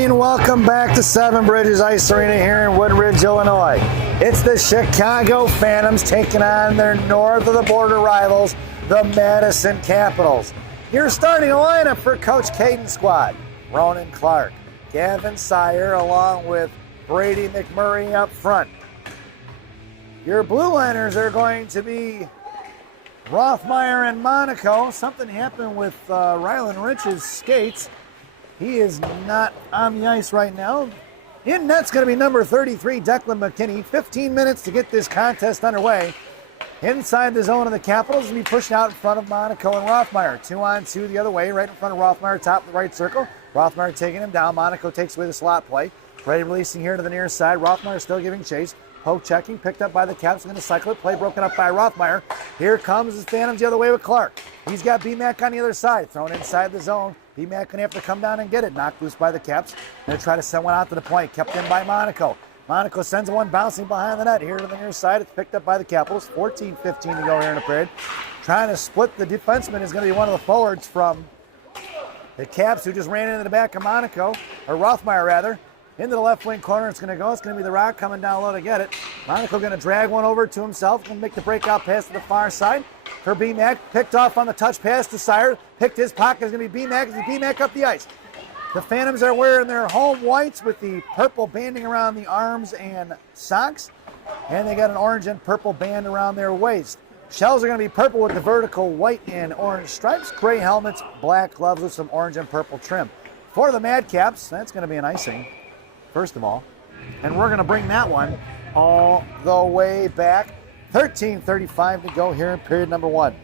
everybody, and welcome back to Seven Bridges Ice Arena here in Woodridge, Illinois. It's the Chicago Phantoms taking on their north of the border rivals, the Madison Capitals. Your starting lineup for Coach Caden's squad: Ronan Clark, Gavin Sire, along with Brady McMurray up front. Your blue liners are going to be Rothmeyer and Monaco. Something happened with Rylan Rich's skates. He is not on the ice right now. In net's going to be number 33, Declan McKinney. 15 minutes to get this contest underway. Inside the zone of the Capitals, and be pushed out in front of Monaco and Rothmeyer. 2-on-2 the other way, right in front of Rothmeyer, top of the right circle. Rothmeyer taking him down. Monaco takes away the slot play. Brady releasing here to the near side. Rothmeyer still giving chase. Poke checking, picked up by the Caps, going to cycle it. Play broken up by Rothmeyer. Here comes the Phantoms the other way with Clark. He's got BMAC on the other side, thrown inside the zone. BMAC going to have to come down and get it. Knocked loose by the Caps. Going to try to send one out to the point. Kept in by Monaco. Monaco sends one bouncing behind the net. Here to the near side. It's picked up by the Capitals. 14-15 to go here in the period. Trying to split the defenseman is going to be one of the forwards from the Caps, who just ran into the back of Monaco, or Rothmeyer rather. Into the left wing corner, it's going to go. It's going to be the Rock coming down low to get it. Monaco going to drag one over to himself. Going to make the breakout pass to the far side for BMAC. Picked off on the touch pass to Sire. Picked his pocket. It's going to be BMAC. It's BMAC up the ice. The Phantoms are wearing their home whites with the purple banding around the arms and socks. And they got an orange and purple band around their waist. Shells are going to be purple with the vertical white and orange stripes. Gray helmets, black gloves with some orange and purple trim. For the Madcaps, that's going to be an icing, first of all. And we're going to bring that one all the way back. 13:35 to go here in period number one.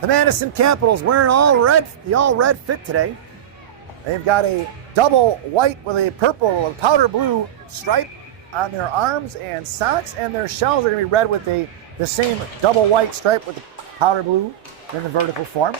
The Madison Capitals wearing all red, the all red fit today. They've got a double white with a purple, powder blue stripe on their arms and socks, and their shells are going to be red with the same double white stripe with the powder blue in the vertical form.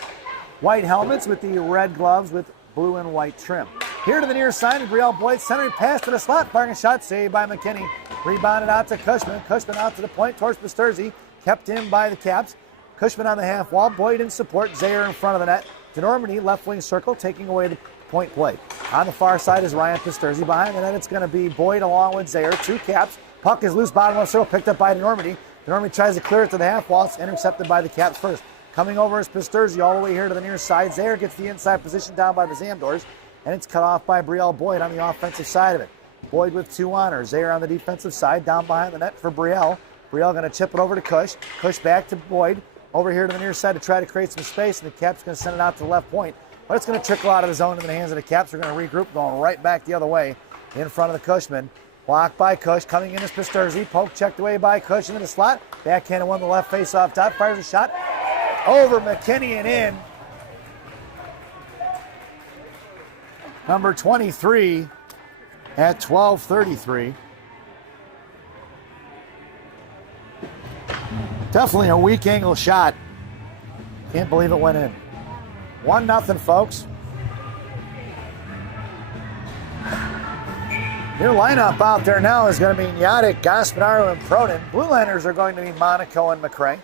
White helmets with the red gloves with blue and white trim. Here to the near side, Brielle Boyd centering pass to the slot, firing a shot, saved by McKinney. Rebounded out to Cushman. Cushman out to the point towards Pasterzi, kept in by the Caps. Cushman on the half wall, Boyd in support, Zayer in front of the net. DeNormandie, left wing circle, taking away the point play. On the far side is Ryan Pasterzi. Behind the net, it's going to be Boyd along with Zayer. Two Caps. Puck is loose, bottom left circle, picked up by DeNormandie. DeNormandie tries to clear it to the half wall. It's intercepted by the Caps first. Coming over is Pasterzi all the way here to the near side. Zayer gets the inside position down by the Zamdors, and it's cut off by Brielle Boyd on the offensive side of it. Boyd with two honors. Zayer on the defensive side, down behind the net for Brielle. Brielle going to chip it over to Cush. Cush back to Boyd. Over here to the near side to try to create some space, and the Caps going to send it out to the left point. But it's going to trickle out of the zone into the hands of the Caps. They're going to regroup, going right back the other way in front of the Cushman. Blocked by Cush. Coming in is Pasterzi. Poke checked away by Cush into the slot. Backhanded one, the left face off top. Fires a shot over McKinney and in. Number 23 at 12:33. Definitely a weak angle shot. Can't believe it went in. 1-0, folks. Your lineup out there now is going to be Nyadic, Gaspararo, and Proden. Blue liners are going to be Monaco and McRae.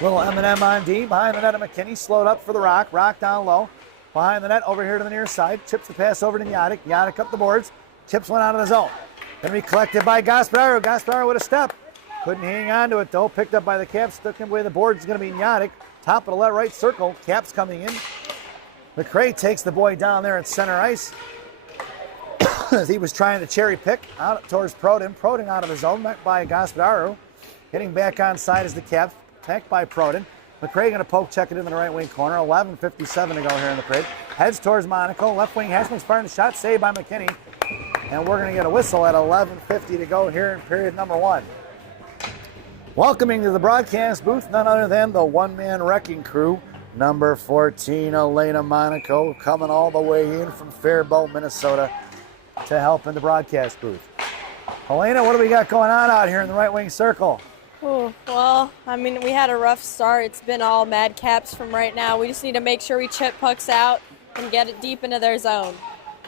Little M&M on D. Behind the net of McKinney. Slowed up for the Rock. Rock down low. Behind the net, over here to the near side. Chips the pass over to Nyadic. Nyadic up the boards. Chips one out of the zone. Going to be collected by Gaspararo. Gaspararo with a step. Couldn't hang on to it, though. Picked up by the Caps. Stuck him away the boards. It's going to be Nyadic. Top of the left right circle. Caps coming in. McRae takes the boy down there at center ice. As he was trying to cherry pick out towards Proden. Proden out of his zone. Met by Gaspararo. Getting back on side is the Caps. Attacked by Proden. McRae going to poke check it in the right wing corner. 11:57 to go here in the period. Heads towards Monaco. Left wing Hashman's firing the shot. Saved by McKinney. And we're going to get a whistle at 11:50 to go here in period number one. Welcoming to the broadcast booth, none other than the one-man wrecking crew. Number 14, Elena Monaco, coming all the way in from Faribault, Minnesota, to help in the broadcast booth. Elena, what do we got going on out here in the right wing circle? Oh, well, I mean, we had a rough start. It's been all Madcaps from right now. We just need to make sure we chip pucks out and get it deep into their zone.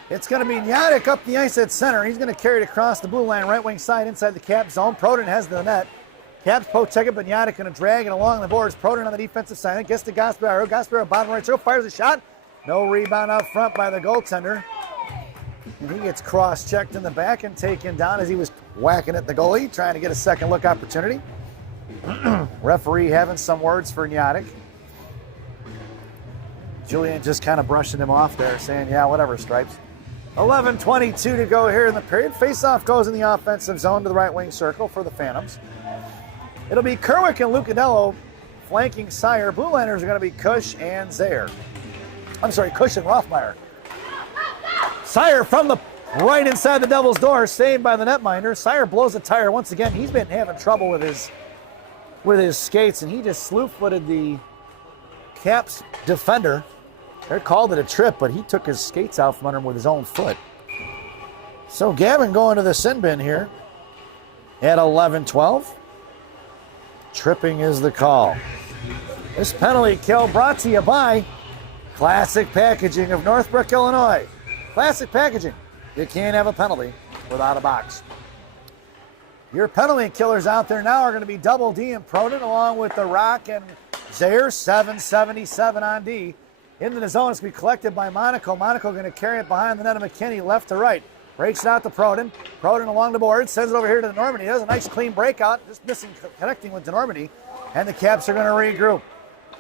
It's going to be Nyadic up the ice at center. He's going to carry it across the blue line, right wing side inside the Cap zone. Proden has the net. Caps poke check it, but Nyadic going to drag it along the boards. Proden on the defensive side. Gets to Gaspararo. Gaspararo bottom right circle. Fires a shot. No rebound up front by the goaltender. And he gets cross-checked in the back and taken down as he was whacking at the goalie, trying to get a second look opportunity. Referee having some words for Nyadik. Julian just kind of brushing him off there, saying, yeah, whatever, Stripes. 11:22 to go here in the period. Face-off goes in the offensive zone to the right wing circle for the Phantoms. It'll be Kerwick and Lucadello flanking Sire. Blue liners are going to be Kush and Zaire. I'm sorry, Kush and Rothmeyer. Sire from the right inside the Devil's door, saved by the netminder. Sire blows a tire once again. He's been having trouble with his skates, and he just slew-footed the Caps defender. They called it a trip, but he took his skates out from under him with his own foot. So Gavin going to the sin bin here at 11:12. Tripping is the call. This penalty kill brought to you by Classic Packaging of Northbrook, Illinois. Classic Packaging. You can't have a penalty without a box. Your penalty killers out there now are going to be Double D and Proden, along with The Rock and Zaire, 777 on D. Into the zone, it's going to be collected by Monaco. Monaco going to carry it behind the net of McKinney, left to right. Breaks it out to Proden. Proden along the board, sends it over here to Normandy. Does a nice clean breakout, just missing connecting with Normandy. And the Caps are going to regroup.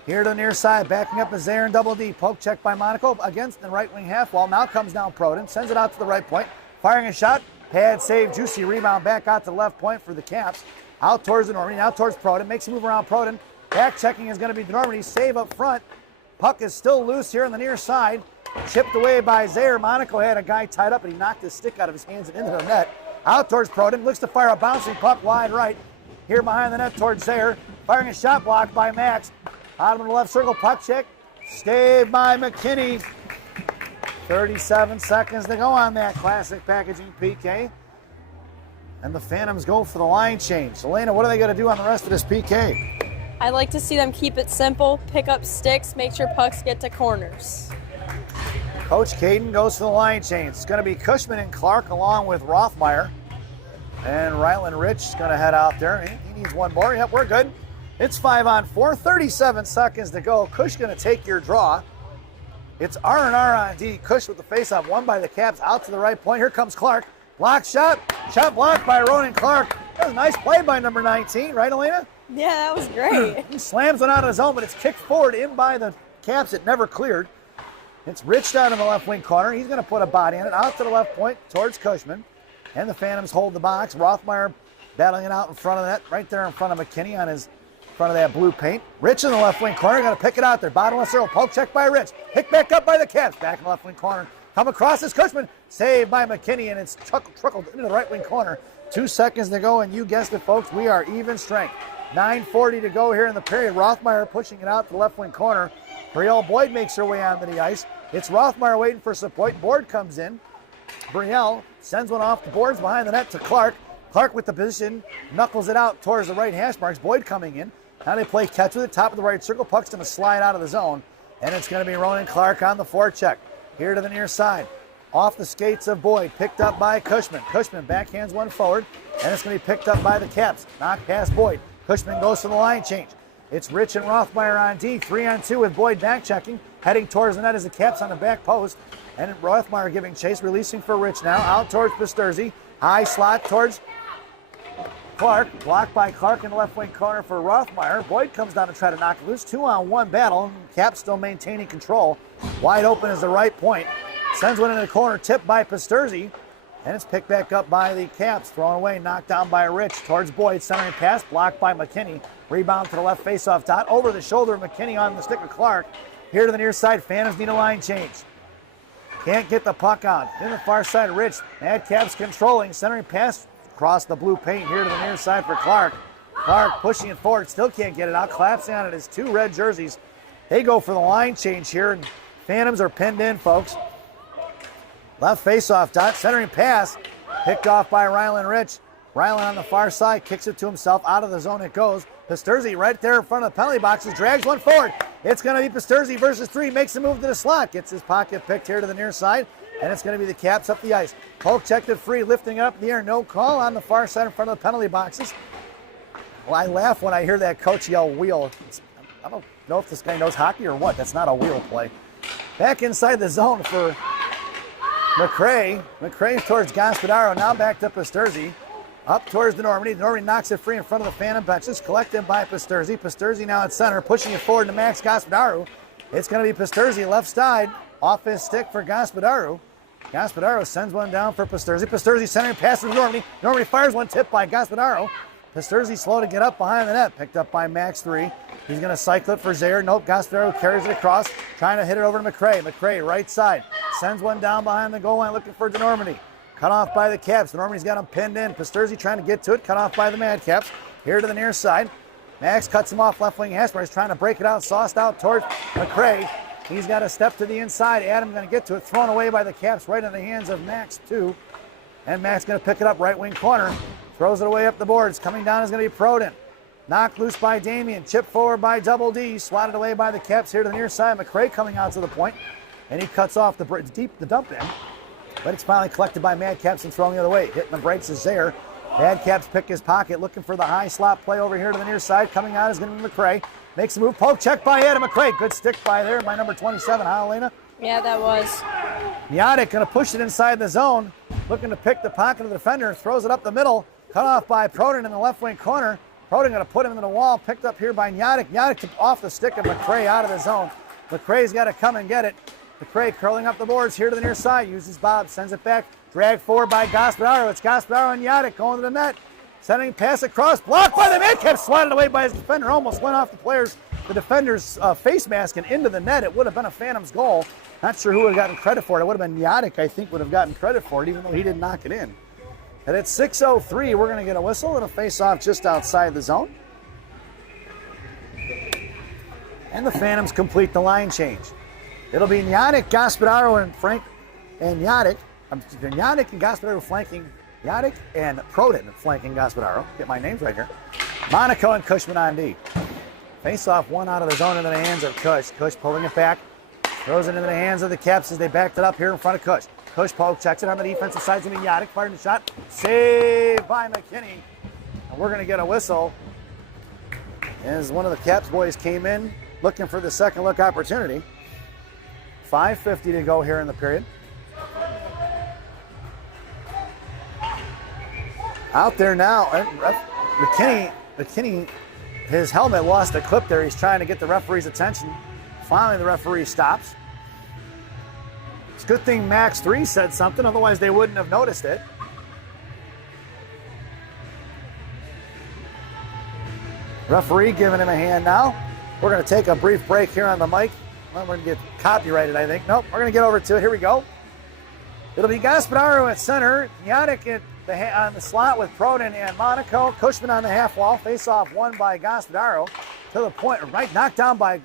Here to the near side, backing up is Zaire and Double D. Poke check by Monaco against the right wing half wall. Now comes down Proden, sends it out to the right point. Firing a shot, pad save, juicy rebound back out to the left point for the Caps. Out towards the Normandy, now towards Proden. Makes a move around Proden. Back checking is going to be Normandy. Save up front. Puck is still loose here on the near side. Chipped away by Zaire. Monaco had a guy tied up, and he knocked his stick out of his hands and into the net. Out towards Proden. Looks to fire a bouncing puck wide right. Here behind the net towards Zaire. Firing a shot blocked by Max. Bottom of the left circle, puck check. Stayed by McKinney. 37 seconds to go on that Classic Packaging PK. And the Phantoms go for the line change. Elena, what are they going to do on the rest of this PK? I like to see them keep it simple, pick up sticks, make sure pucks get to corners. Coach Caden goes for the line change. It's going to be Cushman and Clark along with Rothmeyer. And Ryland Rich is going to head out there. He needs one more. Yep, we're good. It's 5-on-4, 37 seconds to go. Cush going to take your draw. It's R&R on D. Cush with the faceoff, won by the Caps out to the right point. Here comes Clark. Block shot. Shot blocked by Ronan Clark. That was a nice play by number 19, right, Elena? Yeah, that was great. He slams one out of his own, but it's kicked forward in by the Caps. It never cleared. It's Rich down in the left wing corner. He's going to put a body in it. Out to the left point towards Cushman. And the Phantoms hold the box. Rothmeyer battling it out in front of that, right there in front of McKinney on his front of that blue paint. Rich in the left wing corner. Going to pick it out there. Bottom left circle. Poke check by Rich. Picked back up by the Caps. Back in the left wing corner. Come across is Cushman. Saved by McKinney, and it's truckled into the right wing corner. 2 seconds to go, and you guessed it, folks. We are even strength. 9:40 to go here in the period. Rothmeyer pushing it out to the left wing corner. Brielle Boyd makes her way onto the ice. It's Rothmeyer waiting for support. Board comes in. Brielle sends one off the boards behind the net to Clark. Clark with the position, knuckles it out towards the right hash marks. Boyd coming in. Now they play catch with it, top of the right circle. Puck's going to slide out of the zone, and it's going to be Ronan Clark on the forecheck. Here to the near side. Off the skates of Boyd, picked up by Cushman. Cushman backhands one forward, and it's going to be picked up by the Caps. Knocked past Boyd. Cushman goes for the line change. It's Rich and Rothmeyer on D. 3-on-2 with Boyd back checking. Heading towards the net as the Caps on the back post. And Rothmeyer giving chase, releasing for Rich now. Out towards Pisturzi. High slot towards Clark. Blocked by Clark in the left wing corner for Rothmeyer. Boyd comes down to try to knock it loose. 2-on-1 battle. Caps still maintaining control. Wide open is the right point. Sends one into the corner, tipped by Pisturzi. And it's picked back up by the Caps. Thrown away, knocked down by Rich towards Boyd. Centering pass, blocked by McKinney. Rebound to the left faceoff dot. Over the shoulder of McKinney on the stick of Clark. Here to the near side, Phantoms need a line change. Can't get the puck on. In the far side, Rich. Mad Caps controlling. Centering pass across the blue paint here to the near side for Clark. Clark pushing it forward. Still can't get it out. Collapsing on it is 2 red jerseys. They go for the line change here. And Phantoms are pinned in, folks. Left faceoff dot. Centering pass. Picked off by Ryland Rich. Ryland on the far side. Kicks it to himself. Out of the zone it goes. Pisturzi right there in front of the penalty boxes. Drags one forward. It's going to be Pisturzi versus 3. Makes a move to the slot. Gets his pocket picked here to the near side. And it's going to be the Caps up the ice. Poke checked it free. Lifting it up in the air. No call on the far side in front of the penalty boxes. Well, I laugh when I hear that coach yell wheel. I don't know if this guy knows hockey or what. That's not a wheel play. Back inside the zone for McCray. McCray towards Gaspadaro. Now back to Pasturzi. Up towards the Normandy. Normandy knocks it free in front of the Phantom benches. Collected by Pasturzi. Pasturzi now at center, pushing it forward to Max Gaspadaro. It's going to be Pasturzi left side. Off his stick for Gaspadaro. Gaspadaro sends one down for Pasturzi. Pasturzi centering pass to Normandy. Normandy fires one, tipped by Gaspadaro. Pasturzi slow to get up behind the net. Picked up by Max 3. He's going to cycle it for Zaire. Nope, Gaspadaro carries it across. Trying to hit it over to McCray. McCray right side. Sends one down behind the goal line looking for DeNormandy. Cut off by the Caps. DeNormandy's got him pinned in. Pasturzi trying to get to it. Cut off by the Madcaps. Here to the near side. Max cuts him off left wing. Hashmar is trying to break it out. Sauced out towards McCray. He's got a step to the inside. Adam's going to get to it. Thrown away by the Caps right in the hands of Max 2. And Max going to pick it up right wing corner. Throws it away up the boards. Coming down is going to be Proden. Knocked loose by Damien. Chipped forward by Double D. Swatted away by the Caps here to the near side. McCray coming out to the point. And he cuts off the dump in. But it's finally collected by Madcaps and thrown the other way. Hitting the brakes is there. Madcaps pick his pocket. Looking for the high slot play over here to the near side. Coming out is going to be McCray. Makes a move. Poke check by Adam McCray. Good stick by there by number 27. Huh, Elena? Yeah, that was. Nyadic going to push it inside the zone. Looking to pick the pocket of the defender. Throws it up the middle. Cut off by Proden in the left wing corner. Proden going to put him into the wall. Picked up here by Nyadic. Nyadic off the stick of McCray out of the zone. McCray's got to come and get it. McCray curling up the boards here to the near side. Uses Bob. Sends it back. Dragged forward by Gaspadaro. It's Gaspadaro and Nyadic going to the net. Sending pass across. Blocked by the Madcaps. Swatted away by his defender. Almost went off the defender's face mask and into the net. It would have been a Phantom's goal. Not sure who would have gotten credit for it. It would have been Nyadic, I think, would have gotten credit for it, even though he didn't knock it in. And at 6:03, we're going to get a whistle and a face-off just outside the zone. And the Phantoms complete the line change. It'll be Nyadic, Gaspadaro, and Frank, and Nyadic. Nyadic and Gaspadaro flanking Nyadic, and Proden flanking Gaspadaro. Get my names right here. Monaco and Cushman on D. Face-off one out of the zone into the hands of Cush. Cush pulling it back. Throws it into the hands of the Caps as they backed it up here in front of Cush. Cush poke checks it on the defensive side. It's going to be Nyadic firing the shot. Saved by McKinney. And we're going to get a whistle as one of the Caps boys came in looking for the second look opportunity. 5:50 to go here in the period. Out there now, McKinney, his helmet lost a clip there. He's trying to get the referee's attention. Finally, the referee stops. It's a good thing Max 3 said something, otherwise they wouldn't have noticed it. Referee giving him a hand now. We're going to take a brief break here on the mic. Well, we're going to get copyrighted, I think. Nope, we're going to get over to it. Here we go. It'll be Gaspadaro at center. Nyadic on the slot with Proden and Monaco. Cushman on the half wall. Face-off won by Gaspadaro to the point. Right, knocked down by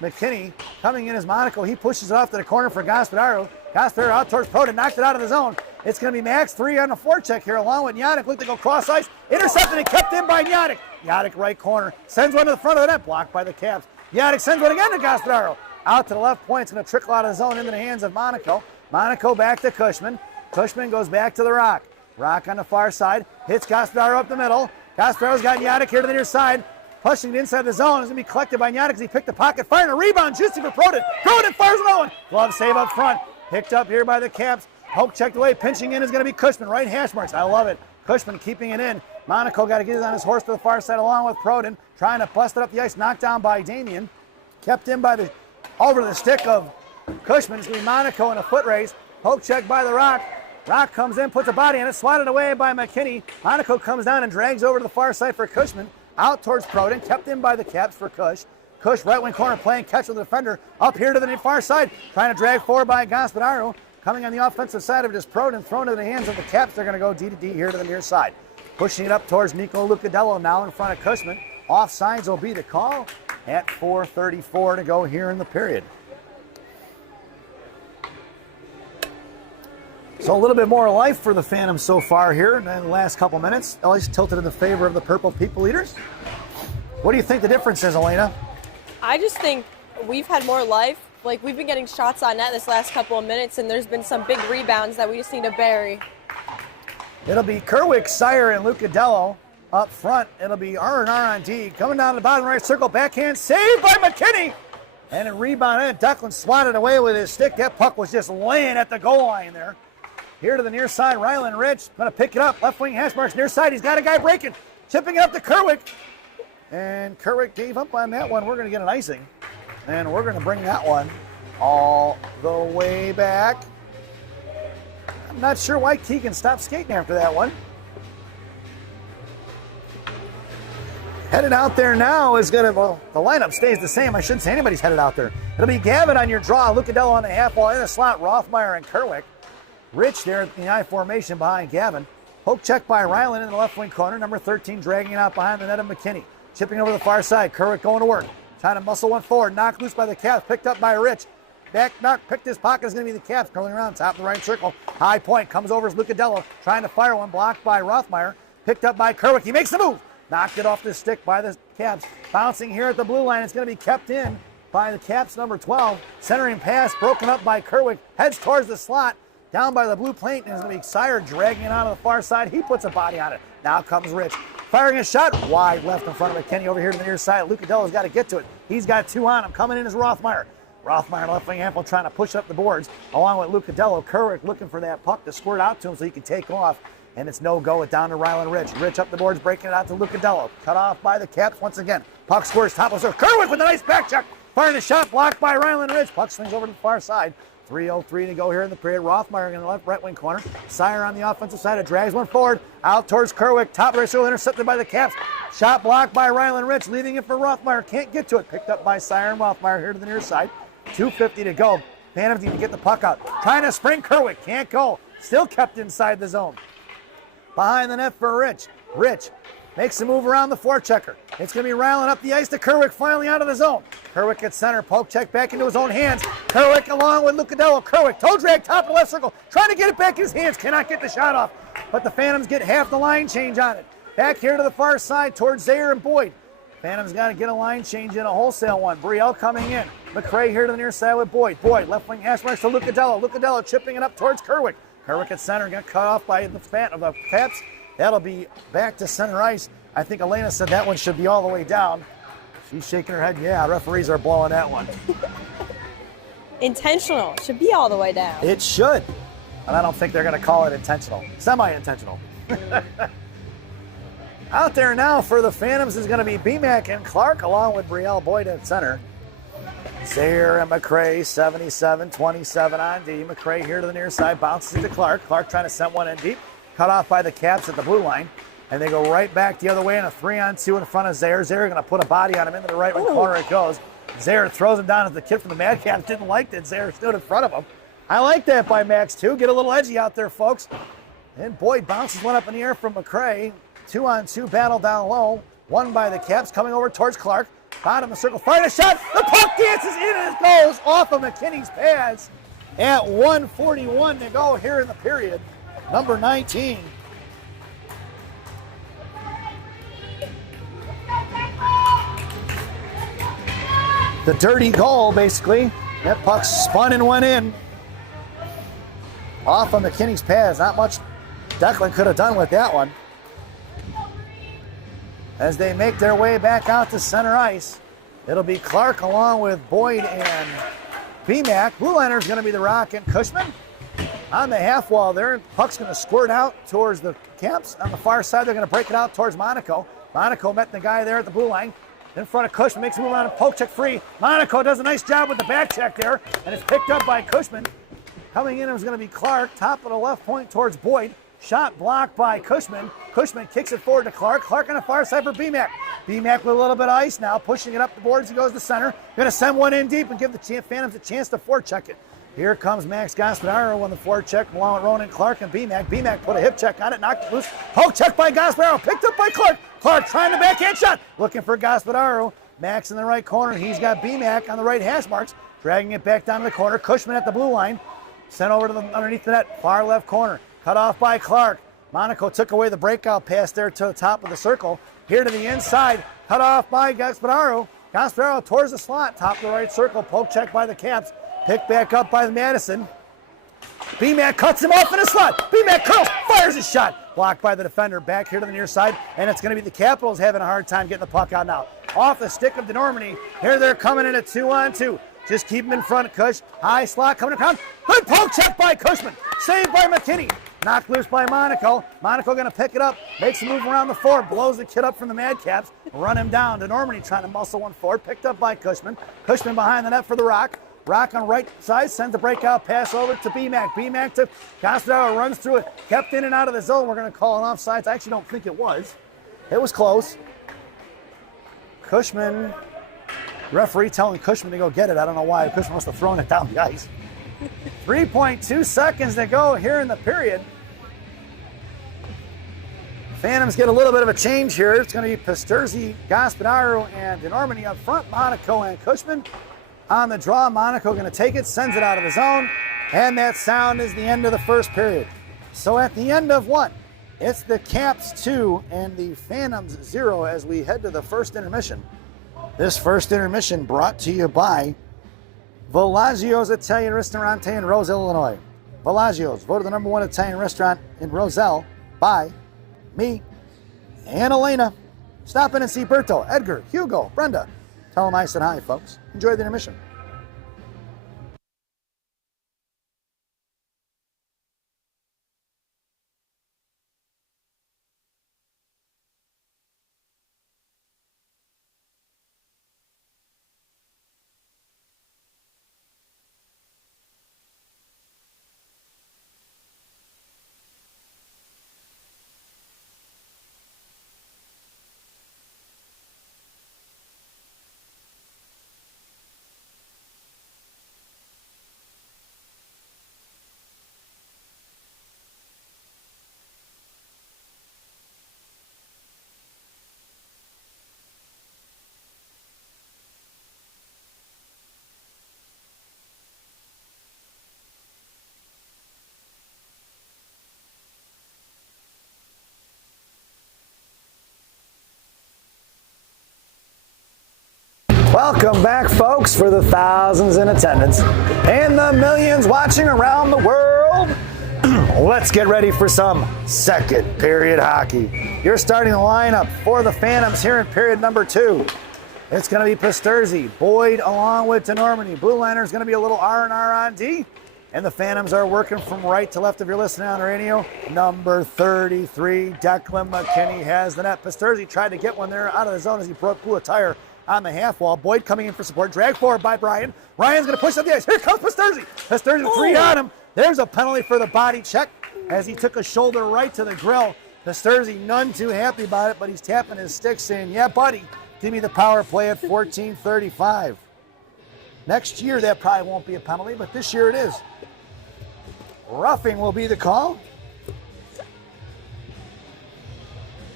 McKinney. Coming in as Monaco. He pushes it off to the corner for Gaspadaro. Gaspadaro out towards Proden. Knocked it out of the zone. It's going to be Max 3 on the forecheck here along with Nyadic. Look to go cross ice. Intercepted and kept in by Nyadic. Nyadic right corner. Sends one to the front of the net. Blocked by the Caps. Nyadic sends one again to Gaspadaro. Out to the left point. It's going to trickle out of the zone into the hands of Monaco. Monaco back to Cushman. Cushman goes back to the Rock. Rock on the far side. Hits Gaspadaro up the middle. Gaspadaro's got Nyadic here to the near side. Pushing it inside the zone. It's going to be collected by Nyadic as he picked the pocket. Firing a rebound. Juicy for Proden. Proden fires another one. Glove save up front. Picked up here by the Caps. Poke checked away. Pinching in is going to be Cushman. Right hash marks. I love it. Cushman keeping it in. Monaco got to get it on his horse to the far side along with Proden. Trying to bust it up the ice. Knocked down by Damien. Kept in by the over the stick of Cushman. It's going to be Monaco in a foot race. Poke check by the Rock. Rock comes in, puts a body on it, swatted away by McKinney. Monaco comes down and drags over to the far side for Cushman. Out towards Proden, kept in by the Caps for Cush. Cush right wing corner playing catch with the defender. Up here to the far side, trying to drag forward by Gaspadaro. Coming on the offensive side of it is Proden, thrown into the hands of the Caps. They're going to go D to D here to the near side. Pushing it up towards Nico Lucadello now in front of Cushman. Offsides will be the call at 4:34 to go here in the period. So a little bit more life for the Phantoms so far here in the last couple minutes. At least tilted in the favor of the Purple People Eaters. What do you think the difference is, Elena? I just think we've had more life. Like, we've been getting shots on net this last couple of minutes, and there's been some big rebounds that we just need to bury. It'll be Kerwick, Sire, and Lucadello up front. It'll be R&R on D. Coming down to the bottom right circle, backhand, saved by McKinney. And a rebound in. Declan swatted away with his stick. That puck was just laying at the goal line there. Here to the near side, Ryland Rich going to pick it up. Left wing hash marks near side. He's got a guy breaking. Chipping it up to Kerwick. And Kerwick gave up on that one. We're going to get an icing. And we're going to bring that one all the way back. I'm not sure why Keegan stopped skating after that one. Headed out there now is going to, well, the lineup stays the same. I shouldn't say anybody's headed out there. It'll be Gavin on your draw. Lucadello on the half wall in the slot. Rothmeyer and Kerwick. Rich there in the I formation behind Gavin. Poke check by Ryland in the left wing corner. Number 13 dragging it out behind the net of McKinney. Chipping over the far side. Kerwick going to work. Trying to muscle one forward. Knocked loose by the Caps. Picked up by Rich. Back knock. Picked his pocket. Is going to be the Caps. Curling around. Top of the right circle. High point. Comes over as Lucadello. Trying to fire one. Blocked by Rothmeyer. Picked up by Kerwick. He makes the move. Knocked it off the stick by the Caps. Bouncing here at the blue line. It's going to be kept in by the Caps number 12. Centering pass broken up by Kerwick. Heads towards the slot. Down by the blue plate. And it's going to be Sire dragging it out of the far side. He puts a body on it. Now comes Rich. Firing a shot wide left in front of McKinney over here to the near side. Lucadello's got to get to it. He's got two on him. Coming in is Rothmeyer. Rothmeyer left wing handful trying to push up the boards along with Lucadello. Kerwick looking for that puck to squirt out to him so he can take off. And it's no go. It down to Ryland Rich. Rich up the boards, breaking it out to Lucadello. Cut off by the Caps once again. Puck squirts top of the circle. Kerwick with a nice back check. Firing a shot blocked by Ryland Rich. Puck swings over to the far side. 3:03 to go here in the period. Rothmeyer in the left right wing corner. Sire on the offensive side. It drags one forward. Out towards Kerwick. Top right circle intercepted by the Caps. Shot blocked by Ryland Rich. Leaving it for Rothmeyer. Can't get to it. Picked up by Sire and Rothmeyer here to the near side. 2:50 to go. Phantoms need to get the puck out. Trying to spring Kerwick. Can't go. Still kept inside the zone. Behind the net for Rich. Rich makes a move around the forechecker. It's going to be Ryland up the ice to Kerwick, finally out of the zone. Kerwick at center, poke check back into his own hands. Kerwick along with Lucadello. Kerwick, toe drag, top of the left circle, trying to get it back in his hands, cannot get the shot off. But the Phantoms get half the line change on it. Back here to the far side towards Zaire and Boyd. Phantoms got to get a line change in, a wholesale one. Brielle coming in. McRae here to the near side with Boyd. Boyd, left wing hash marks to Lucadello. Lucadello chipping it up towards Kerwick. Kerwick at center, got cut off by the Caps. That'll be back to center ice. I think Elena said that one should be all the way down. She's shaking her head. Yeah, referees are blowing that one. Intentional. Should be all the way down. It should. And I don't think they're going to call it intentional. Semi-intentional. Out there now for the Phantoms is going to be BMAC and Clark along with Brielle Boyd at center. Zaire and McRae, 77-27 on D. McRae here to the near side, bounces it to Clark. Clark trying to send one in deep. Cut off by the Caps at the blue line. And they go right back the other way in a 3-on-2 in front of Zaire. Zaire going to put a body on him into the right wing corner. It goes. Zaire throws him down as the kid from the Mad Caps didn't like that. Zaire stood in front of him. I like that by Max, too. Get a little edgy out there, folks. And Boyd bounces one up in the air from McRae. 2-on-2 battle down low. Won by the Caps coming over towards Clark. Bottom of the circle, fired a shot. The puck dances in and it goes off of McKinney's pads at 1:41 to go here in the period. Number 19. The dirty goal, basically. That puck spun and went in. Off of McKinney's pads. Not much Declan could have done with that one. As they make their way back out to center ice, it'll be Clark along with Boyd and BMAC. Blue liner's going to be the Rock and Cushman. On the half wall there, puck's going to squirt out towards the Caps. On the far side, they're going to break it out towards Monaco. Monaco met the guy there at the blue line. In front of Cushman, makes a move on a poke check free. Monaco does a nice job with the back check there, and it's picked up by Cushman. Coming in, it was going to be Clark, top of the left point towards Boyd. Shot blocked by Cushman. Cushman kicks it forward to Clark. Clark on the far side for BMAC. BMAC with a little bit of ice now, pushing it up the boards. He goes to center. Going to send one in deep and give the Phantoms a chance to forecheck it. Here comes Max Gaspararo on the forecheck along with Ronan Clark and BMAC. BMAC put a hip check on it, knocked it loose. Poke check by Gaspararo, picked up by Clark. Clark trying the backhand shot, looking for Gaspararo. Max in the right corner. He's got BMAC on the right hash marks, dragging it back down to the corner. Cushman at the blue line, sent over to the underneath the net, far left corner. Cut off by Clark. Monaco took away the breakout pass there to the top of the circle. Here to the inside, cut off by Gaspararo. Gaspararo towards the slot, top of the right circle, poke check by the Caps. Picked back up by the Madison. BMAC cuts him off in a slot. BMAC curls, fires his shot. Blocked by the defender back here to the near side. And it's going to be the Capitals having a hard time getting the puck out now. off the stick of DeNormany. Here they're coming in a 2-on-2. Just keep him in front, Cush. High slot coming around. Good poke check by Cushman. Saved by McKinney. Knocked loose by Monaco. Monaco going to pick it up. Makes a move around the floor. Blows the kid up from the Madcaps. Run him down. DeNormany trying to muscle one forward. Picked up by Cushman. Cushman behind the net for the Rock. Rock on right side. Sends a breakout pass over to BMAC. BMAC to Costanaro. Runs through it. Kept in and out of the zone. We're going to call an offsides. I actually don't think it was. It was close. Cushman. Referee telling Cushman to go get it. I don't know why. Cushman must have thrown it down the ice. 3.2 seconds to go here in the period. Phantoms get a little bit of a change here. It's going to be Pasturzi, Gaspadaro, and DeNormany up front. Monaco and Cushman on the draw. Monaco going to take it, sends it out of the zone. And that sound is the end of the first period. So at the end of one, it's the Caps 2 and the Phantoms 0 as we head to the first intermission. This first intermission brought to you by Villaggio's Italian Ristorante in Roselle, Illinois. Villaggio's, voted the #1 Italian restaurant in Roselle by me and Elena. Stop in and see Berto, Edgar, Hugo, Brenda. Tell them I said hi, folks. Enjoy the intermission. Welcome back, folks, for the thousands in attendance and the millions watching around the world. Let's get ready for some second period hockey. You're starting the lineup for the Phantoms here in period number 2. It's going to be Pasturzi, Boyd along with DeNormany. Blue liner is going to be a little R&R on D. And the Phantoms are working from right to left if you're listening on the radio. Number 33, Declan McKinney has the net. Pasturzi tried to get one there out of the zone as he blew a tire on the half wall. Boyd coming in for support. Dragged forward by Brian. Ryan's going to push up the ice. Here comes Pasturzi. Pasturzi 3 on him. There's a penalty for the body check as he took a shoulder right to the grill. Pasturzi none too happy about it, but he's tapping his stick saying, yeah, buddy, give me the power play at 14:35. Next year, that probably won't be a penalty, but this year it is. Roughing will be the call.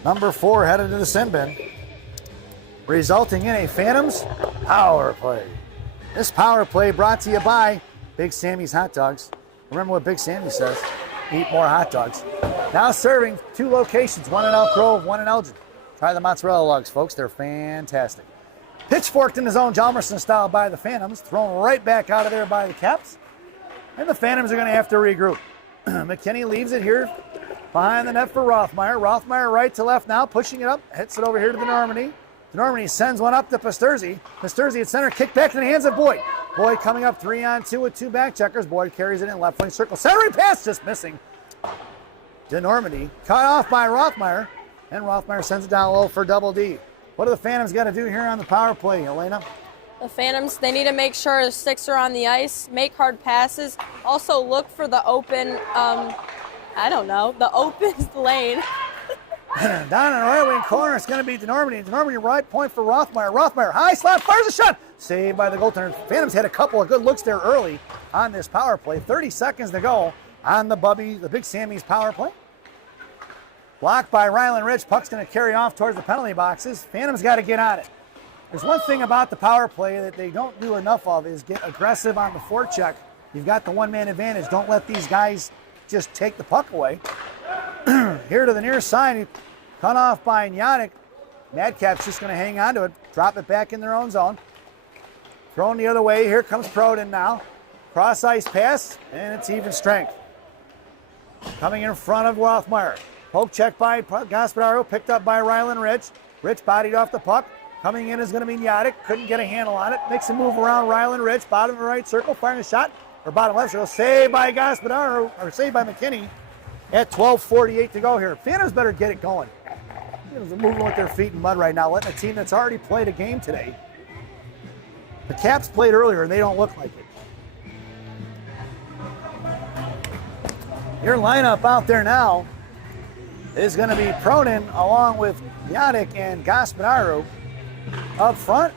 Number 4 headed to the sin bin, resulting in a Phantoms power play. This power play brought to you by Big Sammy's Hot Dogs. Remember what Big Sammy says, eat more hot dogs. Now serving 2 locations, one in Elk Grove, one in Elgin. Try the mozzarella lugs, folks, they're fantastic. Pitchforked in the zone, Jalmerson style by the Phantoms, thrown right back out of there by the Caps. And the Phantoms are going to have to regroup. McKinney leaves it here behind the net for Rothmeyer. Rothmeyer right to left now, pushing it up, hits it over here to DeNormany. DeNormany sends one up to Pasturzi. Pasturzi at center, kick back in the hands of Boyd. Boyd coming up 3-on-2 with 2 back checkers. Boyd carries it in left wing circle. Centering pass just missing. DeNormany cut off by Rothmeyer, and Rothmeyer sends it down low for double D. What do the Phantoms got to do here on the power play, Elena? The Phantoms, they need to make sure the sticks are on the ice, make hard passes. Also look for the open, the open lane. Down in the right wing corner, it's going to be DeNormany. DeNormany right point for Rothmeyer. Rothmeyer, high slot, fires a shot. Saved by the goaltender. Phantoms had a couple of good looks there early on this power play. 30 seconds to go on the Big Sammy's power play. Blocked by Ryland Rich. Puck's going to carry off towards the penalty boxes. Phantoms got to get on it. There's one thing about the power play that they don't do enough of is get aggressive on the forecheck. You've got the one-man advantage. Don't let these guys just take the puck away. Here to the near side, cut off by Yannick. Madcap's just going to hang on to it, drop it back in their own zone. Thrown the other way. Here comes Proden now. Cross-ice pass, and it's even strength. Coming in front of Rothmeyer. Poke check by Gaspadaro, picked up by Ryland Rich. Rich bodied off the puck. Coming in is going to be Nyadic. Couldn't get a handle on it. Makes a move around Ryland Ridge. Bottom of the right circle. Firing a shot. Or bottom left circle. Saved by Gaspadaro. Or saved by McKinney. At 12:48 to go here. Phantoms better get it going. Phantoms are moving with their feet in mud right now. Letting a team that's already played a game today. The Caps played earlier and they don't look like it. Your lineup out there now is going to be Pronin along with Nyadic and Gaspadaro. Up front,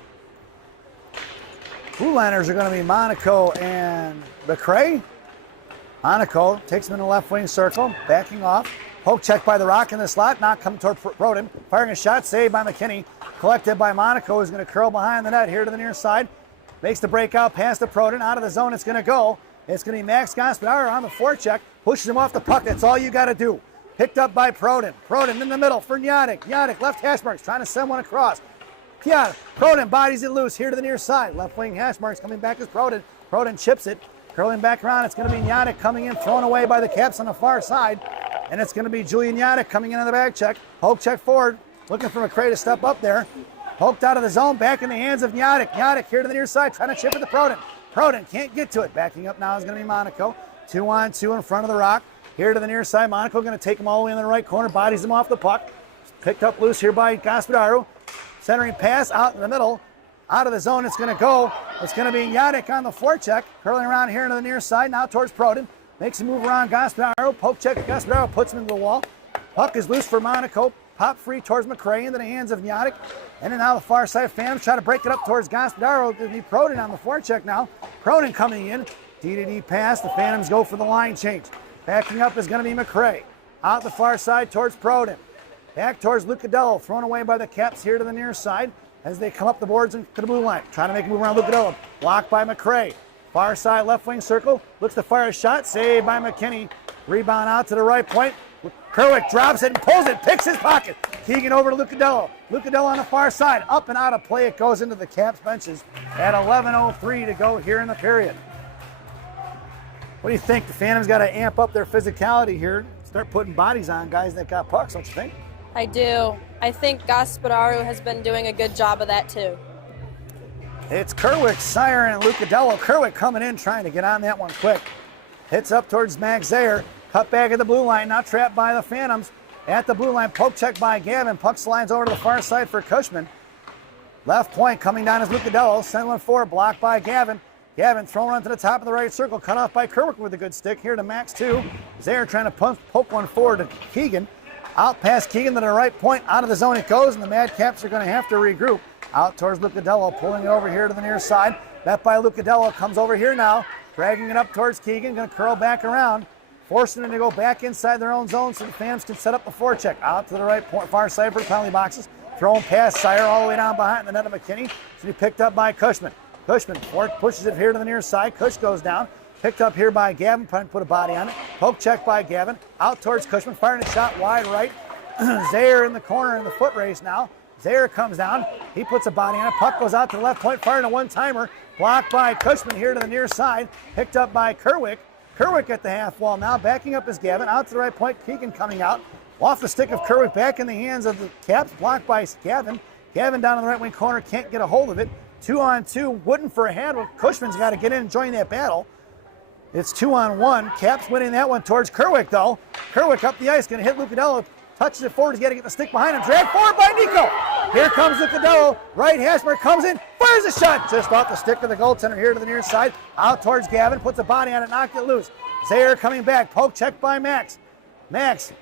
blue liners are going to be Monaco and McRae. Monaco takes him in the left wing circle, backing off. Poke check by the Rock in the slot, not coming toward Pronin. Firing a shot, saved by McKinney. Collected by Monaco, who's going to curl behind the net here to the near side. Makes the breakout pass to Pronin. Out of the zone, it's going to go. It's going to be Max Gaspadaro on the forecheck. Pushes him off the puck. That's all you got to do. Picked up by Pronin. Pronin in the middle for Nyadic. Nyadic, left hash marks, trying to send one across. Pronin bodies it loose here to the near side. Left wing hash marks coming back as Pronin. Pronin chips it. Curling back around. It's going to be Nyadic coming in, thrown away by the Caps on the far side. And it's going to be Julian Nyadic coming in on the back check. Poke check forward. Looking for McRae to step up there. Poked out of the zone. Back in the hands of Nyadic. Nyadic here to the near side. Trying to chip it to Pronin. Pronin can't get to it. Backing up now is going to be Monaco. 2-on-2 in front of the Rock. Here to the near side. Monaco going to take him all the way in the right corner. Bodies him off the puck. Picked up loose here by Gaspadaro. Centering pass out in the middle. Out of the zone it's going to go. It's going to be Nyadic on the forecheck. Curling around here to the near side. Now towards Pronin. Makes a move around Gaspadaro. Poke check. Gaspadaro puts him into the wall. Puck is loose for Monaco. Pop free towards McRae into the hands of Nyadic. And then now the far side Phantoms try to break it up towards Gaspadaro. It'll be Pronin on the forecheck now. Pronin coming in. D-to-D pass. The Phantoms go for the line change. Backing up is going to be McRae. Out the far side towards Pronin. Back towards Lucadello. Thrown away by the Caps here to the near side as they come up the boards into the blue line. Trying to make a move around Lucadello. Blocked by McRae. Far side left wing circle. Looks to fire a shot. Saved by McKinney. Rebound out to the right point. Kerwick drops it and pulls it. Picks his pocket. Keegan over to Lucadello. Lucadello on the far side. Up and out of play. It goes into the Caps benches at 11:03 to go here in the period. What do you think? The Phantoms got to amp up their physicality here. Start putting bodies on guys that got pucks, don't you think? I do. I think Gaspadaro has been doing a good job of that too. It's Kerwick, Siren, and Lucadello. Kerwick coming in, trying to get on that one quick. Hits up towards Max Zayer. Cut back at the blue line, now trapped by the Phantoms. At the blue line, poke check by Gavin. Puck slides over to the far side for Cushman. Left point coming down is Lucadello. Send one forward, blocked by Gavin. Gavin thrown onto the top of the right circle, cut off by Kerwick with a good stick. Here to Max 2. Zayer trying to poke one forward to Keegan. Out past Keegan to the right point. Out of the zone it goes, and the Madcaps are going to have to regroup. Out towards Lucadello, pulling it over here to the near side. Met by Lucadello, comes over here now. Dragging it up towards Keegan, going to curl back around. Forcing them to go back inside their own zone so the Phantoms can set up the forecheck. Out to the right point, far side for the penalty boxes. Throwing past Sire all the way down behind the net of McKinney. So he picked up by Cushman. Cushman pushes it here to the near side. Cush goes down. Picked up here by Gavin, trying to put a body on it. Poke check by Gavin. Out towards Cushman, firing a shot wide right. Zayer in the corner in the foot race now. Zayer comes down. He puts a body on it. Puck goes out to the left point, firing a one-timer. Blocked by Cushman here to the near side. Picked up by Kerwick. Kerwick at the half wall now. Backing up is Gavin. Out to the right point. Keegan coming out. Off the stick of Kerwick. Back in the hands of the Caps. Blocked by Gavin. Gavin down in the right wing corner. Can't get a hold of it. 2-on-2. Wooden for a handle. Cushman's got to get in and join that battle. It's 2-on-1. Caps winning that one towards Kerwick, though. Kerwick up the ice. Going to hit Lucadello. Touches it forward. He's got to get the stick behind him. Dragged forward by Nico. Here comes Lucadello. Right Hashmer comes in. Fires a shot. Just off the stick of the goaltender here to the near side. Out towards Gavin. Puts a body on it. Knocked it loose. Zayer coming back. Poke check by Max. Max.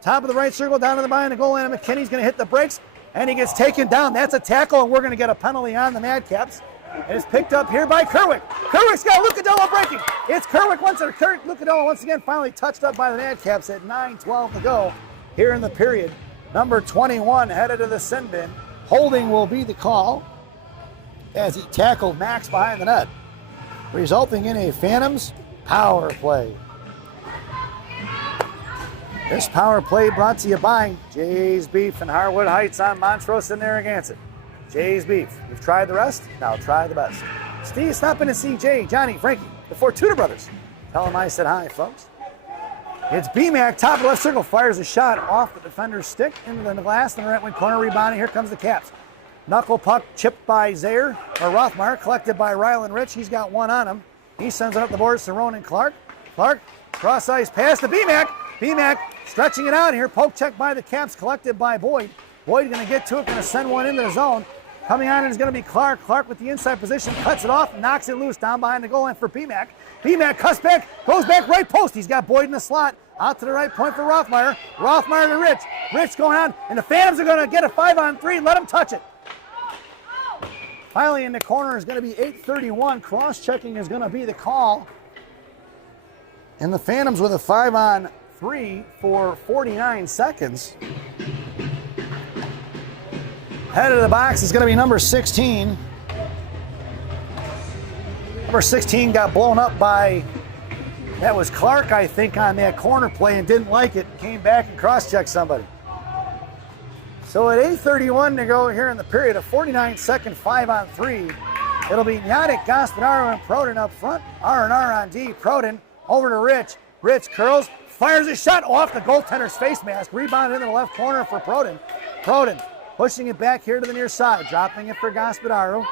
Top of the right circle. Down to the behind the goal line. McKinney's going to hit the brakes. And he gets taken down. That's a tackle. And we're going to get a penalty on the Madcaps. And it's picked up here by Kerwick. Kerwick's got Lucadello breaking. It's Kerwick once again. Lucadello once again finally touched up by the Madcaps at 9:12 to go here in the period. Number 21 headed to the sin bin. Holding will be the call as he tackled Max behind the net, resulting in a Phantoms power play. This power play brought to you by Jay's Beef in Harwood Heights on Montrose and Narragansett. Jay's Beef. You've tried the rest, now try the best. Steve, stop in to see Jay, Johnny, Frankie, the Fortuna brothers. Tell them I said hi, folks. It's BMAC, top of the left circle, fires a shot off the defender's stick into the glass in the right wing corner, rebounding. Here comes the Caps. Knuckle puck chipped by Zaire, or Rothmeyer, collected by Rylan Rich. He's got one on him. He sends it up the boards to Ronan Clark. Clark, cross ice pass to BMAC. BMAC stretching it out here. Poke check by the Caps, collected by Boyd. Boyd going to get to it, going to send one into the zone. Coming on is going to be Clark. Clark with the inside position, cuts it off, knocks it loose down behind the goal line for BMAC. BMAC cuts back, goes back right post. He's got Boyd in the slot. Out to the right point for Rothmeyer. Rothmeyer to Rich. Rich going on, and the Phantoms are going to get a 5-on-3. Let him touch it. Finally in the corner is going to be 8:31. Cross-checking is going to be the call. And the Phantoms with a 5-on-3 for 49 seconds. Head of the box is going to be number 16. Number 16 got blown up by, that was Clark, I think, on that corner play and didn't like it. Came back and cross-checked somebody. So at 8:31 to go here in the period, a 49-second 5-on-3. It'll be Yannick, Gaspadaro, and Proden up front. R&R on D. Proden over to Rich. Rich curls, fires a shot off the goaltender's face mask. Rebound into the left corner for Proden. Proden pushing it back here to the near side, dropping it for Gaspadaro.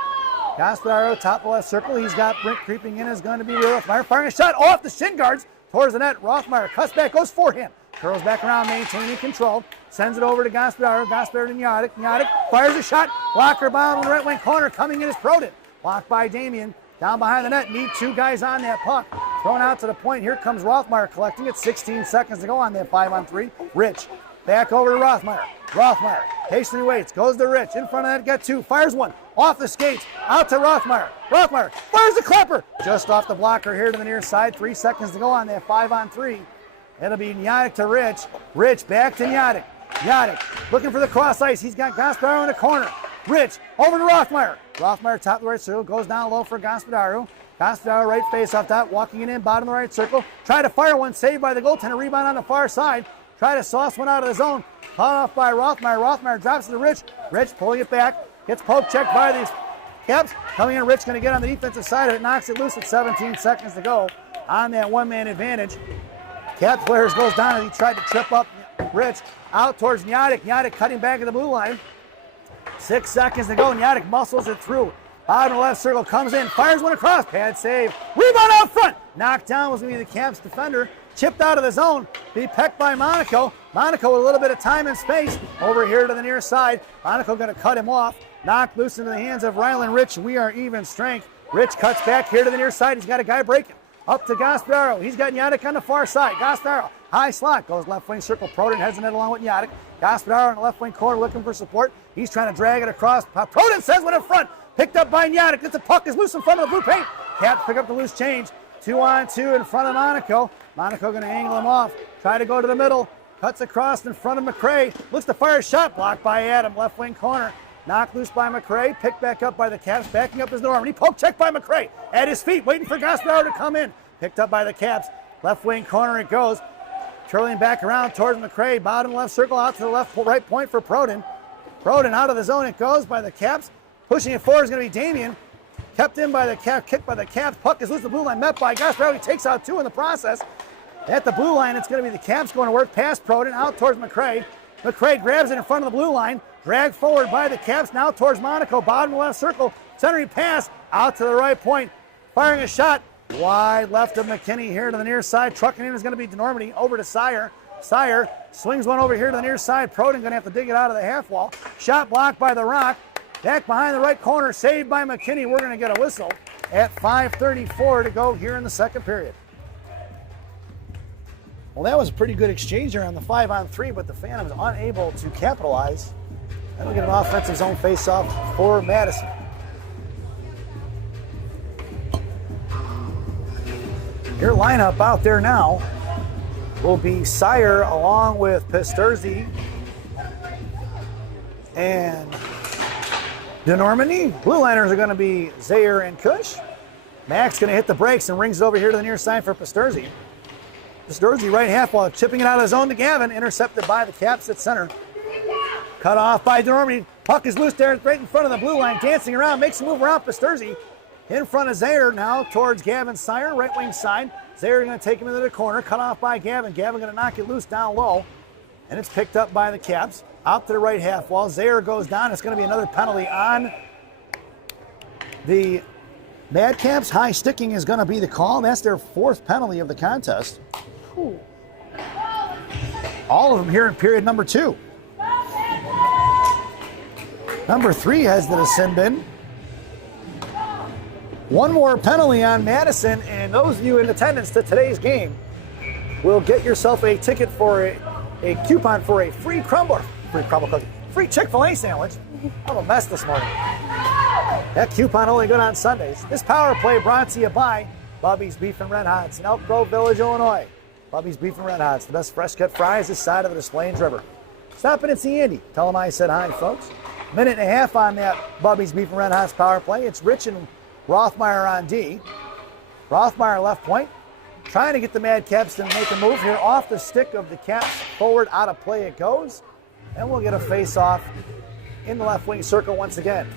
Gaspadaro, top of the left circle. He's got Brink creeping in, is going to be Rothmeyer. Firing a shot off the shin guards towards the net. Rothmeyer cuts back, goes forehand. Curls back around, maintaining control. Sends it over to Gaspadaro. Gaspadaro to Nyadic. Nyadic fires a shot. Blocker bomb in the right wing corner. Coming in is Proden. Blocked by Damien. Down behind the net. Need two guys on that puck. Thrown out to the point. Here comes Rothmeyer collecting it. 16 seconds to go on that 5-on-3. Rich. Back over to Rothmeyer. Rothmeyer patiently waits. Goes to Rich. In front of that. Got two. Fires one. Off the skates. Out to Rothmeyer. Rothmeyer fires the clapper. Just off the blocker here to the near side. 3 seconds to go on that 5-on-3. It'll be Nyadic to Rich. Rich back to Nyadic. Nyadic looking for the cross ice. He's got Gaspadaro in the corner. Rich over to Rothmeyer. Rothmeyer top of the right circle. Goes down low for Gaspadaro. Gaspadaro right face off top. Walking it in bottom of the right circle. Try to fire one. Saved by the goaltender. Rebound on the far side. Try to sauce one out of the zone. Caught off by Rothmeyer. Rothmeyer drops it to Rich. Rich pulling it back. Gets poke checked by these Caps. Coming in, Rich going to get on the defensive side of it. Knocks it loose at 17 seconds to go on that one-man advantage. Cap players goes down as he tried to trip up Rich. Out towards Nyadic. Nyadic cutting back at the blue line. 6 seconds to go. Nyadic muscles it through. Bottom left circle comes in. Fires one across. Pad save. Rebound out front. Knocked down was going to be the Caps defender. Chipped out of the zone. Be pecked by Monaco. Monaco with a little bit of time and space. Over here to the near side. Monaco going to cut him off. Knocked loose into the hands of Rylan Rich. We are even strength. Rich cuts back here to the near side. He's got a guy breaking. Up to Gaspadaro. He's got Nyadic on the far side. Gaspadaro, high slot, goes left wing circle. Proden heads the net along with Nyadic. Gaspadaro in the left wing corner looking for support. He's trying to drag it across. Proden sends one in front. Picked up by Nyadic. The puck is loose in front of the blue paint. Caps pick up the loose change. 2-on-2 in front of Monaco. Monaco going to angle him off. Try to go to the middle. Cuts across in front of McRae. Looks to fire a shot. Blocked by Adam. Left wing corner. Knocked loose by McRae. Picked back up by the Caps. Backing up his Norman. Poke check by McRae. At his feet. Waiting for Gaspadaro to come in. Picked up by the Caps. Left wing corner it goes. Curling back around towards McRae. Bottom left circle out to the left right point for Proden. Proden out of the zone it goes by the Caps. Pushing it forward is going to be Damien. Kept in by the Cap. Kicked by the Caps. Puck is loose the blue line. Met by Gasparelli. Takes out two in the process. At the blue line it's going to be the Caps going to work past Proden out towards McRae. McRae grabs it in front of the blue line. Dragged forward by the Caps now towards Monaco. Bottom left circle. Centering pass out to the right point. Firing a shot. Wide left of McKinney here to the near side. Trucking in is going to be DeNormandie over to Sire. Sire swings one over here to the near side. Proden going to have to dig it out of the half wall. Shot blocked by the Rock. Back behind the right corner. Saved by McKinney. We're going to get a whistle at 5:34 to go here in the second period. Well, that was a pretty good exchange there on the 5-on-3, but the Phantoms unable to capitalize. That'll get an offensive zone face-off for Madison. Your lineup out there now will be Sire along with Pisturzi and DeNormandie. Blue liners are going to be Zaire and Kush. Max going to hit the brakes and rings it over here to the near side for Pisturzi. Pisturzi right half wall, chipping it out of the zone to Gavin. Intercepted by the Caps at center. Cut off by DeNormandie. Puck is loose there right in front of the blue line. Dancing around, makes a move around Pisturzi. In front of Zaire now towards Gavin Sire, right wing side. Zaire going to take him into the corner, cut off by Gavin. Gavin going to knock it loose down low. and it's picked up by the Caps. Out to the right half wall. Zaire goes down. It's going to be another penalty on the Madcaps. High sticking is going to be the call. That's their 4th penalty of the contest. Ooh. All of them here in period number 2. Number 3 heads to the sin bin. One more penalty on Madison, and those of you in attendance to today's game will get yourself a ticket for a coupon for a free cookie, free Chick-fil-A sandwich. I'm a mess this morning. That coupon only good on Sundays. This power play brought to you by Bubby's Beef and Red Hots in Elk Grove Village, Illinois. Bubby's Beef and Red Hots, the best fresh cut fries this side of the Des Plaines River. Stop in and see Andy. Tell him I said hi, folks. Minute and a half on that Bubby's Beef and Red Hots power play. It's Rich and Rothmeyer on D. Rothmeyer left point. Trying to get the Madcaps to make a move here off the stick of the Caps. Forward, out of play it goes. And we'll get a face-off in the left wing circle once again.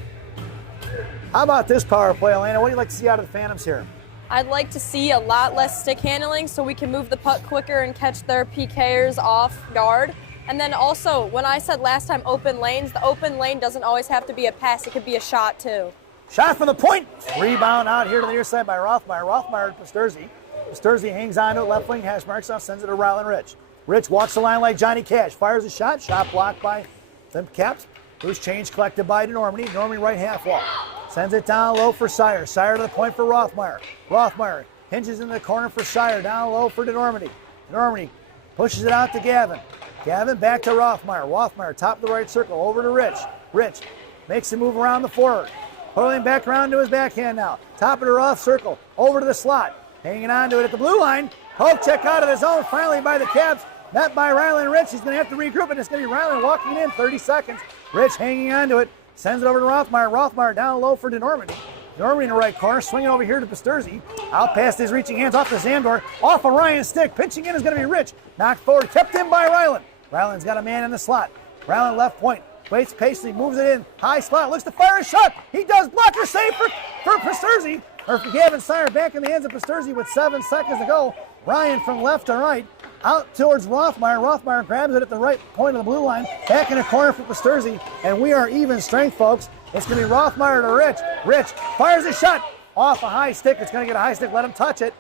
How about this power play, Elena? What do you like to see out of the Phantoms here? I'd like to see a lot less stick handling so we can move the puck quicker and catch their PKers off guard. And then also, when I said last time open lanes, the open lane doesn't always have to be a pass. It could be a shot, too. Shot from the point. Rebound out here to the near side by Rothmeyer. Rothmeyer to Pasterzi. Pasterzi hangs on to it. Left wing hash marks off. Sends it to Rylan Rich. Rich walks the line like Johnny Cash. Fires a shot. Shot blocked by the Caps. Loose change collected by DeNormany. DeNormany right half wall. Sends it down low for Sire. Sire to the point for Rothmeyer. Rothmeyer hinges in the corner for Sire. Down low for DeNormany. DeNormany pushes it out to Gavin. Gavin back to Rothmeyer. Rothmeyer top of the right circle. Over to Rich. Rich makes a move around the forward. Pulling back around to his backhand now. Top of the Roth circle. Over to the slot. Hanging on to it at the blue line. Poke check out of the zone finally by the Caps. Met by Rylan Rich. He's going to have to regroup, and it's going to be Rylan walking in 30 seconds. Rich hanging on to it. Sends it over to Rothmeyer. Rothmeyer down low for DeNormany. DeNormany in the right corner. Swinging over here to Pasterzi. Out past his reaching hands off the Zandor. Off of Ryan's stick. Pitching in is going to be Rich. Knocked forward. Kept in by Rylan. Rylan's got a man in the slot. Rylan left point. Waits patiently. Moves it in. High slot. Looks to fire a shot. He does. Blocker save for Pasterzi. Or for Gavin Sire. Back in the hands of Pasterzi with 7 seconds to go. Ryan from left to right. Out towards Rothmeyer. Rothmeyer grabs it at the right point of the blue line. Back in the corner for Pasterzi. And we are even strength, folks. It's going to be Rothmeyer to Rich. Rich fires a shot. Off a high stick. It's going to get a high stick. Let him touch it.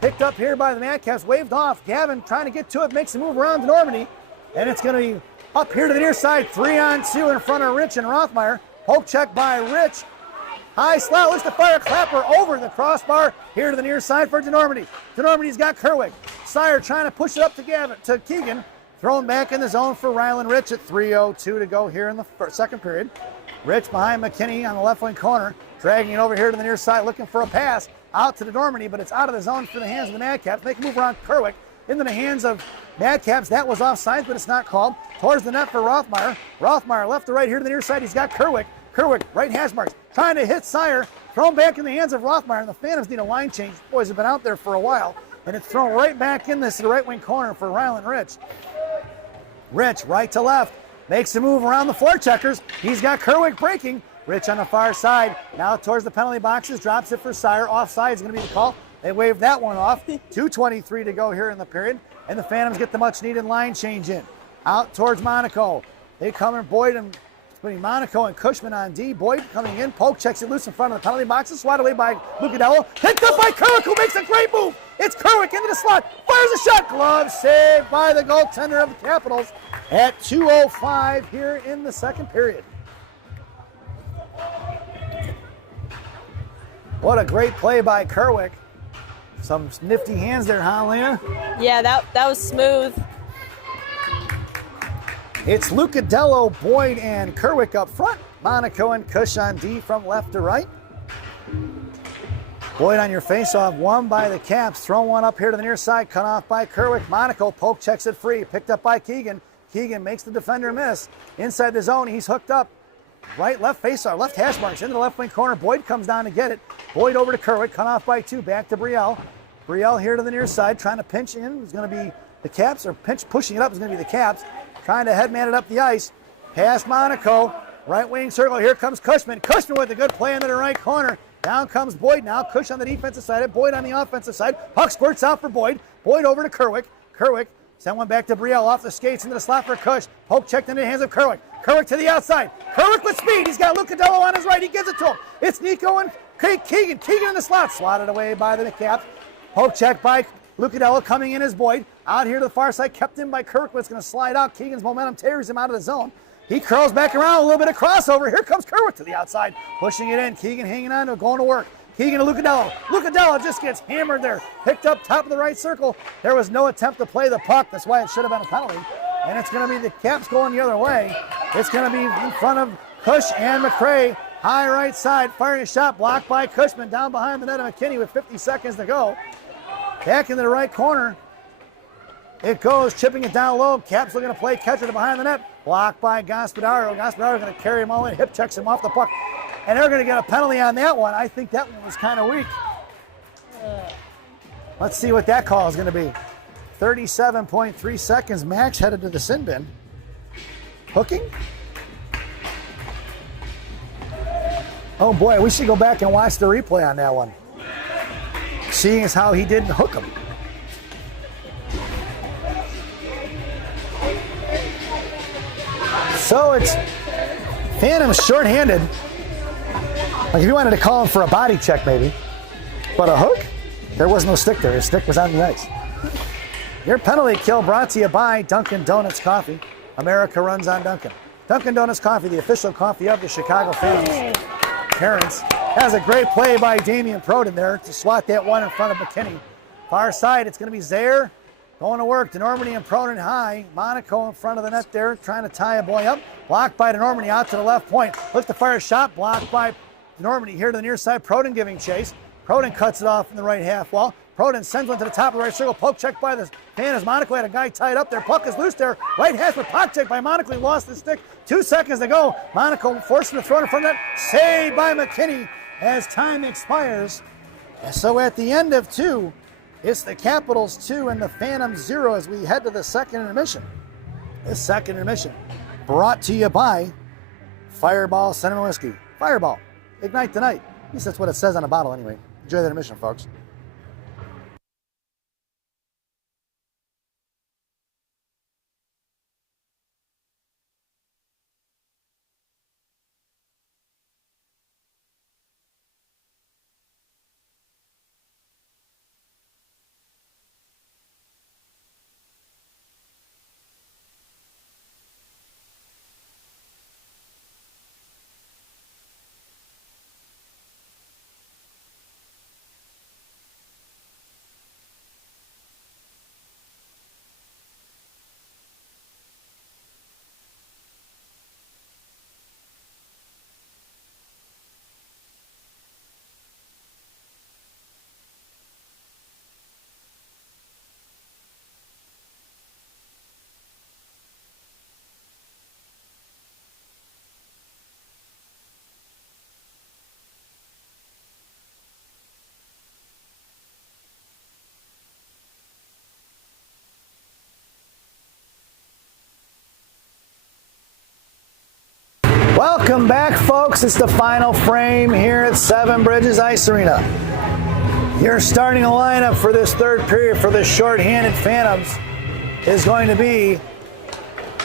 Picked up here by the Madcaps. Waved off. Gavin trying to get to it. Makes a move around to Normandy. And it's going to be up here to the near side. 3-on-2 in front of Rich and Rothmeyer. Poke check by Rich. High slot, looks to fire Clapper over the crossbar. Here to the near side for DeNormany. DeNormany's got Kerwick. Sire trying to push it up to Keegan. Thrown back in the zone for Rylan Rich at 3:02 to go here in the second period. Rich behind McKinney on the left wing corner. Dragging it over here to the near side, looking for a pass. Out to DeNormany, but it's out of the zone for the hands of the Madcaps. Make a move around Kerwick. Into the hands of Madcaps. That was offside, but it's not called. Towards the net for Rothmeyer. Rothmeyer left to right here to the near side. He's got Kerwick. Kerwick, right hash marks, trying to hit Sire. Thrown back in the hands of Rothmeyer. And the Phantoms need a line change. Boys have been out there for a while. And it's thrown right back in this right wing corner for Rylan Rich. Rich, right to left. Makes a move around the forecheckers. He's got Kerwick breaking. Rich on the far side. Now towards the penalty boxes. Drops it for Sire. Offside is going to be the call. They waved that one off. 2:23 to go here in the period. And the Phantoms get the much-needed line change in. Out towards Monaco. They come in Boyd and between Monaco and Cushman on D. Boyd coming in. Poke checks it loose in front of the penalty boxes. Swatted away by Lucadello. Picked up by Kerwick, who makes a great move. It's Kerwick into the slot. Fires a shot. Glove saved by the goaltender of the Capitals at 2:05 here in the second period. What a great play by Kerwick. Some nifty hands there, huh, Lena? Yeah, that was smooth. It's Lucadello, Boyd, and Kerwick up front. Monaco and Cush on D from left to right. Boyd on your face-off, won by the Caps. Throw one up here to the near side, cut off by Kerwick. Monaco poke checks it free, picked up by Keegan. Keegan makes the defender miss. Inside the zone, he's hooked up. Right, left face-off, left hash marks into the left wing corner. Boyd comes down to get it. Boyd over to Kerwick, cut off by 2, back to Brielle. Brielle here to the near side, trying to pinch in. It's going to be the Caps, or pinch pushing it up is going to be the Caps. Trying to headman it up the ice. Past Monaco. Right wing circle. Here comes Cushman. Cushman with a good play into the right corner. Down comes Boyd now. Cush on the defensive side. Boyd on the offensive side. Puck squirts out for Boyd. Boyd over to Kerwick. Kerwick Send one back to Brielle, off the skates into the slot for Kush. Poke checked into the hands of Kerwick. Kerwick to the outside. Kerwick with speed. He's got Lucadello on his right. He gives it to him. It's Nico and Keegan. Keegan in the slot. Swatted away by the Caps. Poke check by Lucadello coming in as Boyd. Out here to the far side, kept in by Kerwick, but it's going to slide out. Keegan's momentum tears him out of the zone. He curls back around, a little bit of crossover. Here comes Kerwick to the outside, pushing it in. Keegan hanging on to it, going to work. Keegan to Lucadello. Lucadello just gets hammered there. Picked up top of the right circle. There was no attempt to play the puck. That's why it should have been a penalty. And it's going to be the Caps going the other way. It's going to be in front of Cush and McRae. High right side, firing a shot, blocked by Cushman. Down behind the net of McKinney with 50 seconds to go. Back into the right corner. It goes, chipping it down low. Caps looking to play catcher to behind the net. Blocked by Gospodaro. Gospodaro going to carry him all in. Hip checks him off the puck. And they're going to get a penalty on that one. I think that one was kind of weak. Let's see what that call is going to be. 37.3 seconds. Max headed to the sin bin. Hooking? Oh boy, we should go back and watch the replay on that one. Seeing as how he didn't hook him. So it's Phantom's shorthanded. Like if you wanted to call him for a body check maybe. But a hook? There was no stick there. His stick was on the ice. Your penalty kill brought to you by Dunkin' Donuts Coffee. America runs on Dunkin'. Dunkin' Donuts Coffee, the official coffee of the Chicago Phantoms. Parents. That was a great play by Damian Proden there to swat that one in front of McKinney. Far side, it's going to be Zaire going to work. DeNormandie and Proden high. Monaco in front of the net there, trying to tie a boy up. Blocked by DeNormandie out to the left point. Look to fire a shot, blocked by DeNormandie here to the near side. Proden giving chase. Proden cuts it off in the right half wall. Proden sends one to the top of the right circle. Poke check by the Phantoms. Monaco had a guy tied up there. Puck is loose there. Right half, but poke check by Monaco. He lost his stick. 2 seconds to go. Monaco forced him to throw it in front of that. Saved by McKinney as time expires. And so at the end of 2, it's the Capitals 2 and the Phantoms 0 as we head to the second intermission. This second intermission brought to you by Fireball Cinnamon Whiskey. Fireball. Ignite the night. At least that's what it says on the bottle anyway. Enjoy the intermission, folks. Welcome back, folks. It's the final frame here at Seven Bridges Ice Arena. Your starting lineup for this third period for the short-handed Phantoms is going to be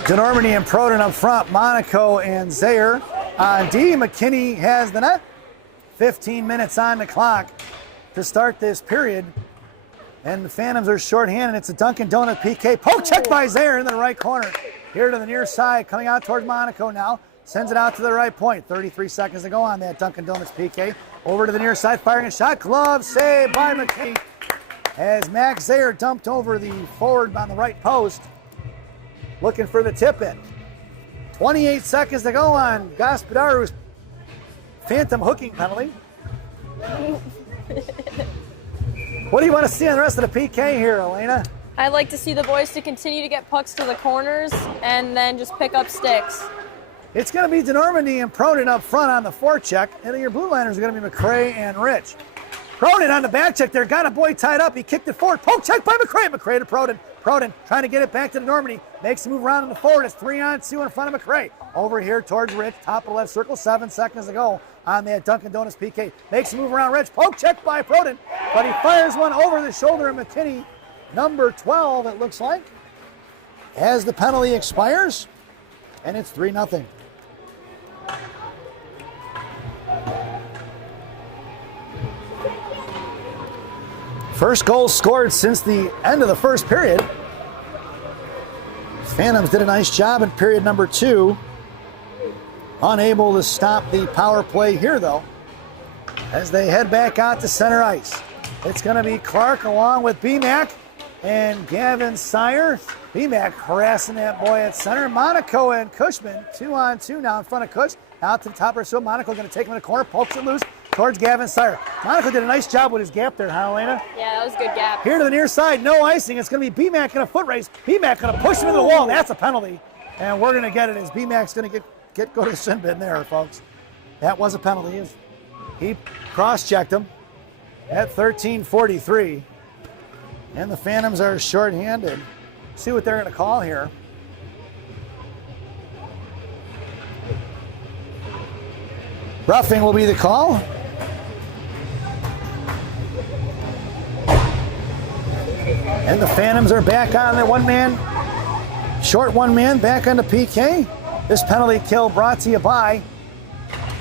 DeNormandie and Proden up front, Monaco and Zaire. On D, McKinney has the net. 15 minutes on the clock to start this period. And the Phantoms are short-handed. It's a Dunkin' Donut PK. Poke check by Zaire in the right corner. Here to the near side, coming out towards Monaco now. Sends it out to the right point. 33 seconds to go on that Dunkin' Donuts PK. Over to the near side, firing a shot. Glove saved by McKinney. As Max Zaire dumped over the forward on the right post. Looking for the tip-in. 28 seconds to go on Gospodaru's phantom hooking penalty. What do you want to see on the rest of the PK here, Elena? I'd like to see the boys to continue to get pucks to the corners and then just pick up sticks. It's going to be DeNormandie and Proden up front on the forecheck, and your blue liners are going to be McRae and Rich. Proden on the back check there, got a boy tied up. He kicked it forward. Poke check by McRae. McRae to Proden. Proden trying to get it back to DeNormandie. Makes a move around in the forward. It's 3-on-2 in front of McRae. Over here towards Rich, top of the left circle. 7 seconds to go on that Dunkin' Donuts PK. Makes a move around Rich. Poke check by Proden, but he fires one over the shoulder of McKinney. Number 12, it looks like. as the penalty expires, and it's 3-0. First goal scored since the end of the first period. Phantoms did a nice job in period number 2. Unable to stop the power play here, though, as they head back out to center ice. It's going to be Clark along with BMAC and Gavin Sire. BMAC harassing that boy at center. Monaco and Cushman, 2-on-2 now in front of Cush. Out to the top of the field. Monaco going to take him in the corner, pokes it loose towards Gavin Sire. Monaco did a nice job with his gap there, huh, Elena? Yeah, that was a good gap. Here to the near side, no icing. It's going to be BMAC in a foot race. BMAC going to push him into the wall. That's a penalty. And we're going to get it as BMAC's going to go to the shin bin there, folks. That was a penalty. He cross-checked him at 13:43. And the Phantoms are shorthanded. See what they're going to call here. Roughing will be the call. And the Phantoms are back on their short one man, back on the PK. This penalty kill brought to you by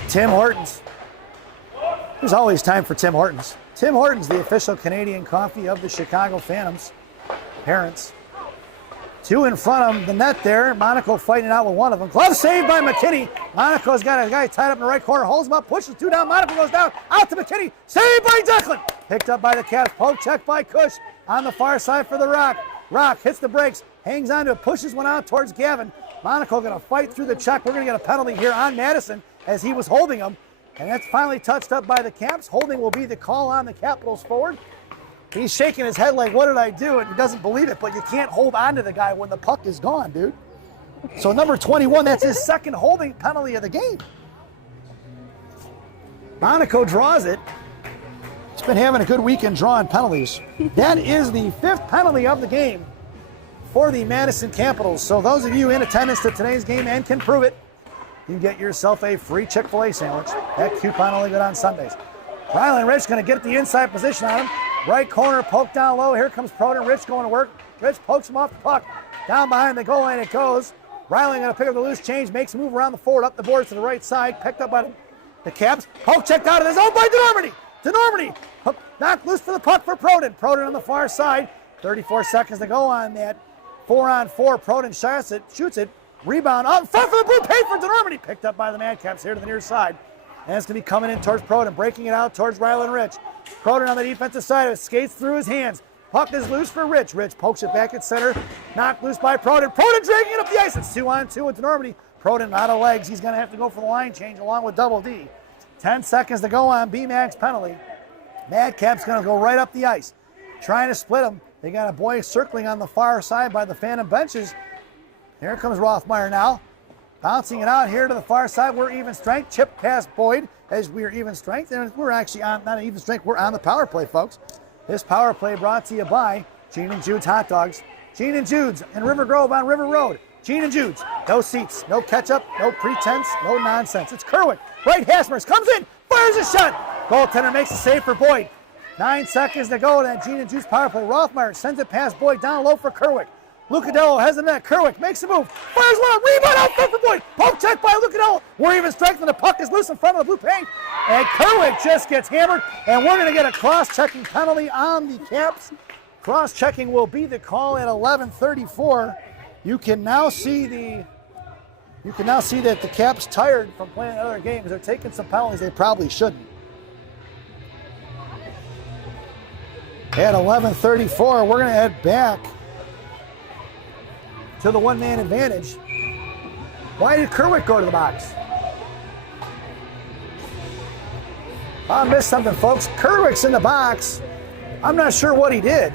Tim Hortons. There's always time for Tim Hortons. Tim Hortons, the official Canadian coffee of the Chicago Phantoms. Parents. 2 in front of the net there. Monaco fighting it out with one of them. Glove saved by McKinney. Monaco's got a guy tied up in the right corner. Holds him up, pushes 2 down. Monaco goes down. Out to McKinney. Saved by Declan. Picked up by the Caps. Poke check by Cush. On the far side for the Rock. Rock hits the brakes. Hangs on to it. Pushes one out towards Gavin. Monaco going to fight through the check. We're going to get a penalty here on Madison as he was holding him. And that's finally touched up by the Caps. Holding will be the call on the Capitals forward. He's shaking his head like, what did I do? And he doesn't believe it, but you can't hold on to the guy when the puck is gone, dude. So number 21, that's his second holding penalty of the game. Monaco draws it. He's been having a good weekend drawing penalties. That is the 5th penalty of the game for the Madison Capitals. So those of you in attendance to today's game and can prove it, you can get yourself a free Chick-fil-A sandwich. That coupon only good on Sundays. Rylan Rich going to get the inside position on him. Right corner, poke down low. Here comes Proden. Rich going to work. Rich pokes him off the puck. Down behind the goal line it goes. Rylan going to pick up the loose change, makes a move around the forward, up the boards to the right side. Picked up by the Caps. Poke checked out of the zone by DeNormandie. DeNormandie knocked loose for the puck for Proden. Proden on the far side. 34 seconds to go on that 4-on-4. Proden shoots it. Rebound up in front for the blue paint for DeNormandie. Picked up by the Madcaps here to the near side. And it's going to be coming in towards Proden, breaking it out towards Rylan Rich. Proden on the defensive side, it skates through his hands. Puck is loose for Rich. Rich pokes it back at center. Knocked loose by Proden. Proden dragging it up the ice. It's 2-on-2 with DeNormandie. Proden out of legs. He's going to have to go for the line change along with Double D. 10 seconds to go on BMAC's penalty. Madcap's going to go right up the ice. Trying to split him. They got a boy circling on the far side by the Phantom benches. Here comes Rothmeyer now. Bouncing it out here to the far side. We're even strength. Chip past Boyd as we're even strength. And we're actually on, not even strength, we're on the power play, folks. This power play brought to you by Gene and Jude's Hot Dogs. Gene and Jude's in River Grove on River Road. Gene and Jude's. No seats, no ketchup, no pretense, no nonsense. It's Kerwick. Right, Hasmers comes in, fires a shot. Goaltender makes a save for Boyd. 9 seconds to go to that Gene and Jude's power play. Rothmeyer sends it past Boyd down low for Kerwick. Lucadello has the net. Kerwick makes a move. Fires one. Rebound out front for Boyd. Poke check by Lucadello. We're even strength and the puck is loose in front of the blue paint. And Kerwick just gets hammered. And we're going to get a cross-checking penalty on the Caps. Cross-checking will be the call at 11:34. You can now see that the Caps tired from playing another game because they're taking some penalties they probably shouldn't. At 11:34, we're going to head back to the one-man advantage. Why did Kerwick go to the box? I missed something, folks. Kerwick's in the box. I'm not sure what he did.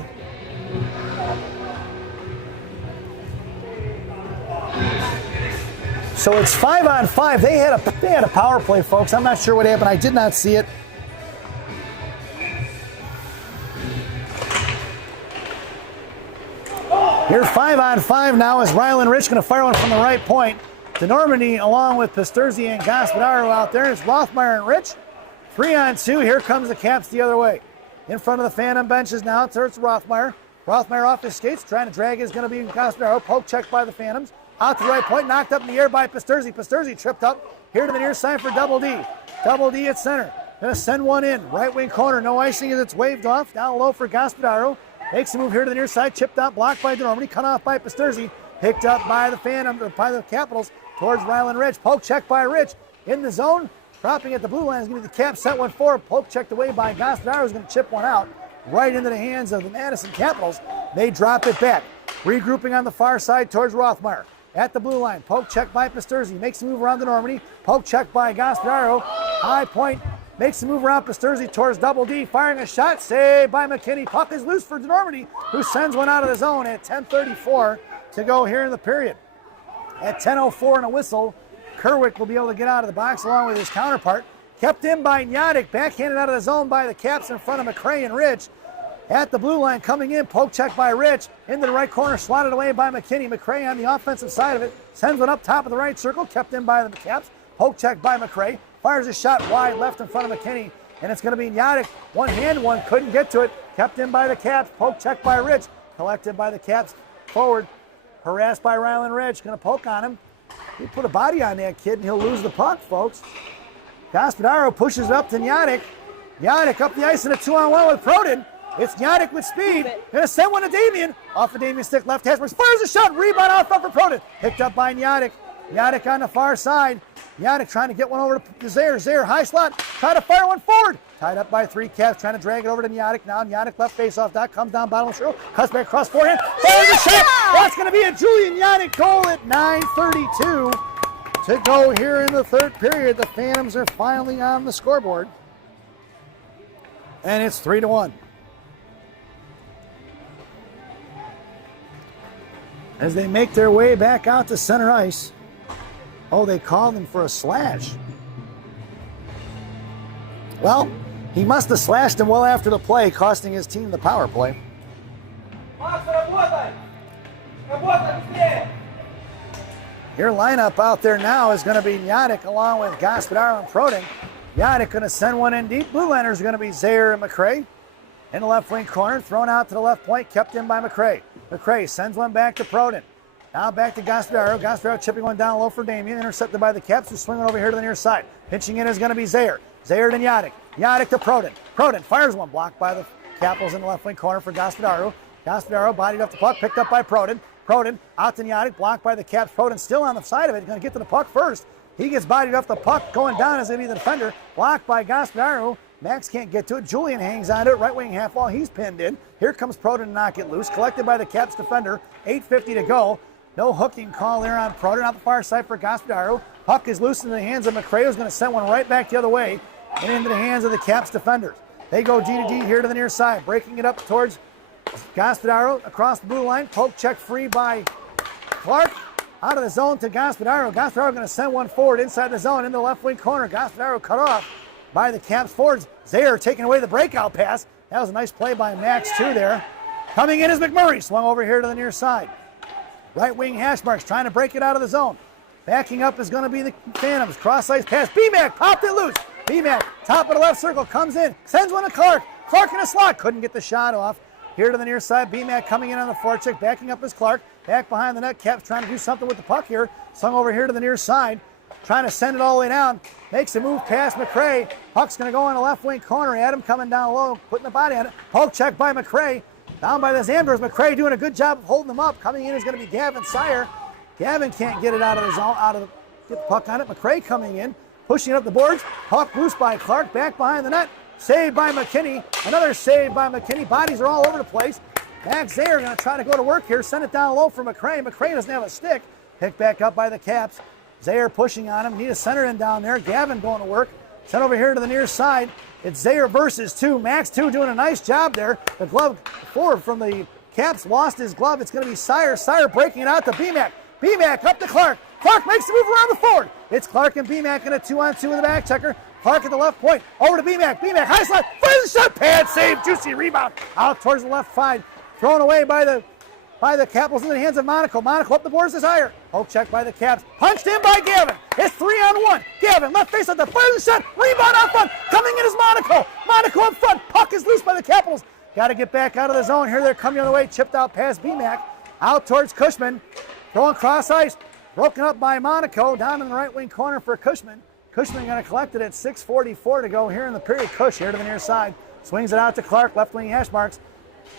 So it's 5-on-5. They had a power play, folks. I'm not sure what happened. I did not see it. Here 5-on-5 now is Rylan Rich going to fire one from the right point. DeNormandie along with Pasturzi and Gaspadaro out there. It's Rothmeyer and Rich. 3-on-2. Here comes the Caps the other way. In front of the Phantom benches now. It's Rothmeyer. Rothmeyer off his skates, trying to drag it is going to be Gospedaro. Poke check by the Phantoms. Out to the right point, knocked up in the air by Pasturzi. Pasturzi tripped up here to the near side for Double D. Double D at center. Going to send one in. Right wing corner. No icing as it's waved off. Down low for Gospedaro. Makes a move here to the near side. Chipped out, blocked by DeNormandie. Cut off by Pasturzi. Picked up by the Phantom, or by the Capitals towards Ryland Ridge. Poke check by Rich. In the zone. Dropping at the blue line is going to be the Caps. Set one forward. Poke checked away by Gospedaro. Is going to chip one out right into the hands of the Madison Capitals. They drop it back. Regrouping on the far side towards Rothmeyer. At the blue line, poke check by Pasturzi, makes a move around to Normandy. Poke check by Gospedaro. High point, makes a move around Pasturzi towards Double D, firing a shot, saved by McKinney. Puck is loose for Normandy, who sends one out of the zone at 10:34 to go here in the period. At 10:04 and a whistle, Kerwick will be able to get out of the box along with his counterpart. Kept in by Nyadik, backhanded out of the zone by the Caps in front of McRae and Rich. At the blue line, coming in, poke check by Rich. Into the right corner, swatted away by McKinney. McRae on the offensive side of it. Sends one up top of the right circle, kept in by the Caps. Poke check by McRae. Fires a shot wide left in front of McKinney. And it's going to be Nyadik. One hand one, couldn't get to it. Kept in by the Caps. Poke check by Rich. Collected by the Caps forward. Harassed by Ryland Ridge. Going to poke on him. He put a body on that kid and he'll lose the puck, folks. Gospedaro pushes up to Nyadik. Nyadik up the ice in a 2-on-1 with Proden. It's Nyadik with speed. Gonna send one to Damien. Off of Damien's stick, left hash, fires a shot. Rebound out front for Proden. Picked up by Nyadik. Nyadik on the far side. Nyadik trying to get one over to Zaire. Zaire, high slot. Trying to fire one forward. Tied up by three Caps. Trying to drag it over to Nyadik. Now Nyadik left face-off. Dot comes down bottom of the circle. Cuts back across forehand. Fires a shot. That's going to be a Julian Nyadik goal at 9:32 to go here in the third period. The Phantoms are finally on the scoreboard. And it's 3-1. As they make their way back out to center ice. Oh, they called him for a slash. Well, he must have slashed him well after the play, costing his team the power play. Your lineup out there now is going to be Nyadik along with Gospedaro and Proden. Nyadik going to send one in deep. Blue liners are going to be Zaire and McRae. In the left wing corner, thrown out to the left point, kept in by McRae. McRae sends one back to Proden. Now back to Gospedaro. Gospedaro chipping one down low for Damien. Intercepted by the Caps, who swing it over here to the near side. Pitching in is going to be Zaire. Zaire to Nyadik. Nyadik to Proden. Proden fires one, blocked by the Capitals in the left wing corner for Gospedaro. Gospedaro bodied up the puck, picked up by Proden. Proden out to Nyadik, blocked by the Caps. Proden still on the side of it. He's going to get to the puck first. He gets bodied off the puck. Going down is going to be the defender. Blocked by Gospedaro. Max can't get to it. Julian hangs on to it. Right wing half wall. He's pinned in. Here comes Proden to knock it loose. Collected by the Caps defender. 8:50 to go. No hooking call there on Proden. Out the far side for Gospedaro. Puck is loose in the hands of McRae, who's going to send one right back the other way and into the hands of the Caps defenders. They go D to D here to the near side. Breaking it up towards Gospedaro across the blue line. Poke check free by Clark. Out of the zone to Gospedaro. Gospedaro going to send one forward inside the zone in the left wing corner. Gospedaro cut off by the Caps forwards. Zaire taking away the breakout pass. That was a nice play by Max too there. Coming in is McMurray. Swung over here to the near side. Right wing hash marks trying to break it out of the zone. Backing up is going to be the Phantoms. Cross ice pass. BMAC popped it loose. BMAC, top of the left circle, comes in. Sends one to Clark. Clark in a slot. Couldn't get the shot off. Here to the near side. BMAC coming in on the forecheck. Backing up is Clark. Back behind the net. Caps trying to do something with the puck here. Swung over here to the near side. Trying to send it all the way down. Makes a move past McRae. Puck's going to go in the left wing corner. Adam coming down low, putting the body on it. Poke check by McRae. Down by the Zanders. McRae doing a good job of holding them up. Coming in is going to be Gavin Sire. Gavin can't get it out of the zone, get the puck on it. McRae coming in, pushing it up the boards. Puck loose by Clark, back behind the net. Saved by McKinney. Another save by McKinney. Bodies are all over the place. Max Zaire going to try to go to work here. Send it down low for McRae. McRae doesn't have a stick. Picked back up by the Caps. Zaire pushing on him. Need a center in down there. Gavin going to work. Sent over here to the near side. It's Zaire versus two. Max two doing a nice job there. The glove forward from the Caps lost his glove. It's going to be Sire. Sire breaking it out to BMAC. BMAC up to Clark. Clark makes the move around the forward. It's Clark and BMAC in a 2-on-2 with the back checker. Clark at the left point. Over to BMAC. BMAC high slot. Fires the shot. Pad save. Juicy rebound. Out towards the left side. Thrown away by the Capitals in the hands of Monaco. Monaco up the boards to Sire. Poke check by the Caps. Punched in by Gavin. It's 3-on-1. Gavin left face at the fires the shot. Rebound out front. Coming in is Monaco. Monaco up front. Puck is loose by the Capitals. Got to get back out of the zone. Here they're coming the other way. Chipped out past BMAC. Out towards Cushman. Throwing cross ice. Broken up by Monaco. Down in the right wing corner for Cushman. Cushman going to collect it at 6:44 to go here in the period. Cush here to the near side. Swings it out to Clark. Left wing hash marks.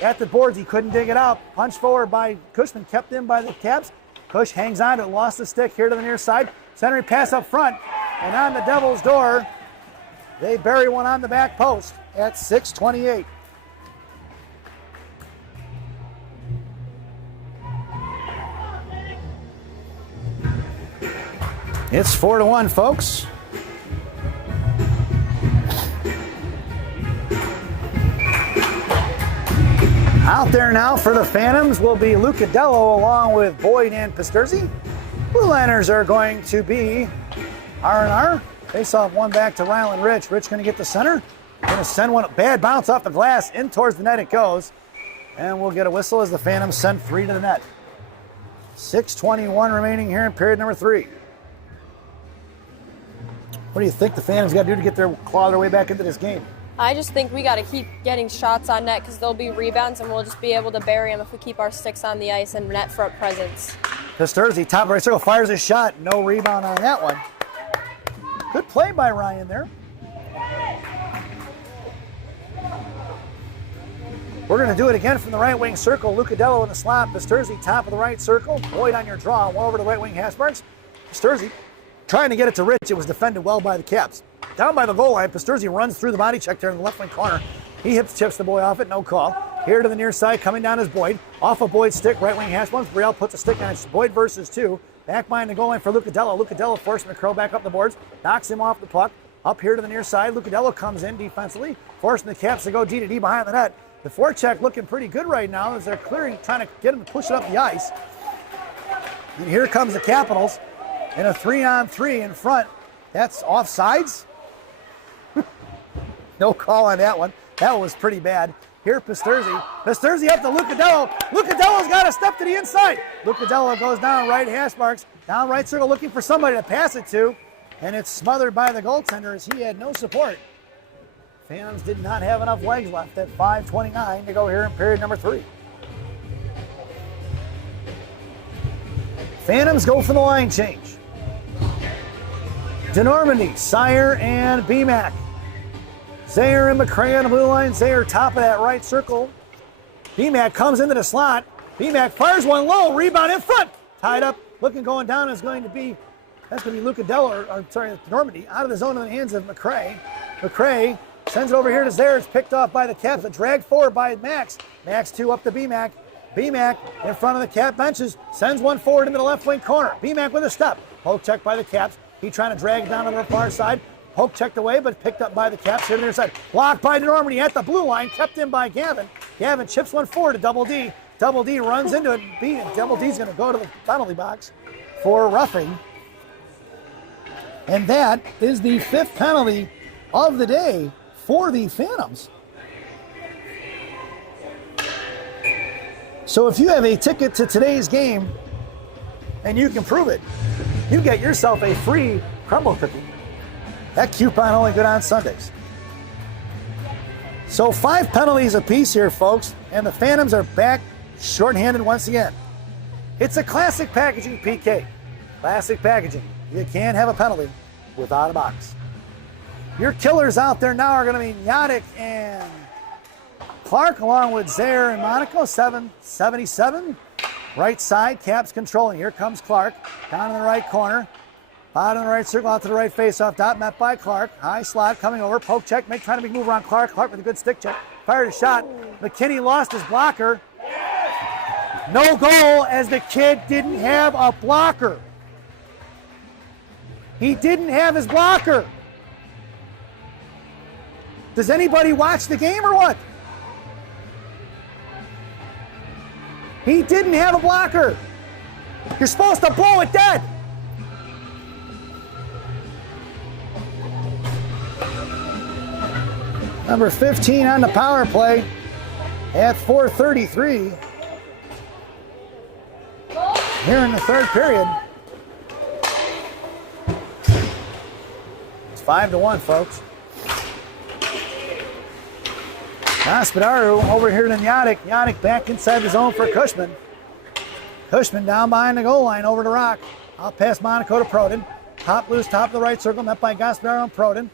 At the boards, he couldn't dig it out. Punched forward by Cushman. Kept in by the Caps. Cush hangs on to it. Lost the stick here to the near side. Centering pass up front. And on the Devils' door, they bury one on the back post at 6:28. It's 4-1, folks. Out there now for the Phantoms will be Lucadello along with Boyd and Pisturzi. Blue Liners are going to be R&R. Face-off one back to Ryland Rich. Rich going to get the center. Going to send one, bad bounce off the glass. In towards the net it goes. And we'll get a whistle as the Phantoms send 3 to the net. 6:21 remaining here in period number 3. What do you think the Phantoms got to do to get claw their way back into this game? I just think we got to keep getting shots on net because there'll be rebounds and we'll just be able to bury them if we keep our sticks on the ice and net front presence. Pisturzi, top right circle, fires a shot. No rebound on that one. Good play by Ryan there. We're going to do it again from the right wing circle. Lucadello in the slot. Pisturzi, top of the right circle. Boyd on your draw. One over to the right wing hash marks. Pisturzi trying to get it to Rich. It was defended well by the Caps. Down by the goal line, Pisturzi runs through the body check there in the left wing corner. He chips the boy off it, no call. Here to the near side, coming down is Boyd. Off of Boyd's stick, right wing hash marks. Brielle puts a stick on it. Boyd versus 2. Back behind the goal line for Lucadello. Lucadello forcing McCrow back up the boards. Knocks him off the puck. Up here to the near side, Lucadello comes in defensively, forcing the Caps to go D-to-D behind the net. The forecheck looking pretty good right now as they're clearing, trying to get him to push it up the ice. And here comes the Capitals in a 3-on-3 in front. That's offsides. No call on that one. That was pretty bad. Here, Pisturzi. Pisturzi up to Lucadello. Lucadello's got a step to the inside. Lucadello goes down right hash marks, down right circle, looking for somebody to pass it to, and it's smothered by the goaltender as he had no support. Phantoms did not have enough legs left at 5:29 to go here in period number 3. Phantoms go for the line change. DeNormandy, Sire, and BMAC. Zayer and McCray on the blue line. Zayer top of that right circle. BMAC comes into the slot. BMAC fires one low. Rebound in front. Tied up. Looking going down is going to be, that's going to be Lucadello, or sorry, Normandy, out of the zone in the hands of McCray. McCray sends it over here to Zayer. It's picked off by the Caps. But dragged forward by Max. Max 2 up to BMAC. BMAC in front of the Cap benches. Sends one forward into the left wing corner. BMAC with a step. Poke check by the Caps. He trying to drag it down to the far side. Poke checked away, but picked up by the Caps here to their side. Blocked by DeNormandy at the blue line, kept in by Gavin. Gavin chips one forward to Double D. Double D runs into it. Double D's going to go to the penalty box for roughing. And that is the 5th penalty of the day for the Phantoms. So if you have a ticket to today's game and you can prove it, you get yourself a free crumble cookie. That coupon only good on Sundays. So 5 penalties apiece here, folks, and the Phantoms are back shorthanded once again. It's a classic packaging PK. Classic packaging. You can't have a penalty without a box. Your killers out there now are going to be Yadick and Clark, along with Zayer and Monaco, 777. Right side, Caps controlling. Here comes Clark, down in the right corner. Bottom of the right circle, out to the right face-off dot, met by Clark. High slot coming over, poke check, trying to make a move around Clark. Clark with a good stick check, fired a shot. McKinney lost his blocker. No goal as the kid didn't have a blocker. He didn't have his blocker. Does anybody watch the game or what? He didn't have a blocker. You're supposed to blow it dead. Number 15 on the power play at 4:33 here in the 3rd period. It's 5-1, folks. Hospitaru over here to Nyadik. Nyadik back inside the zone for Cushman. Cushman down behind the goal line over to Rock. Out past Monaco to Proden. Top loose, top of the right circle, met by Gasparo and Proden.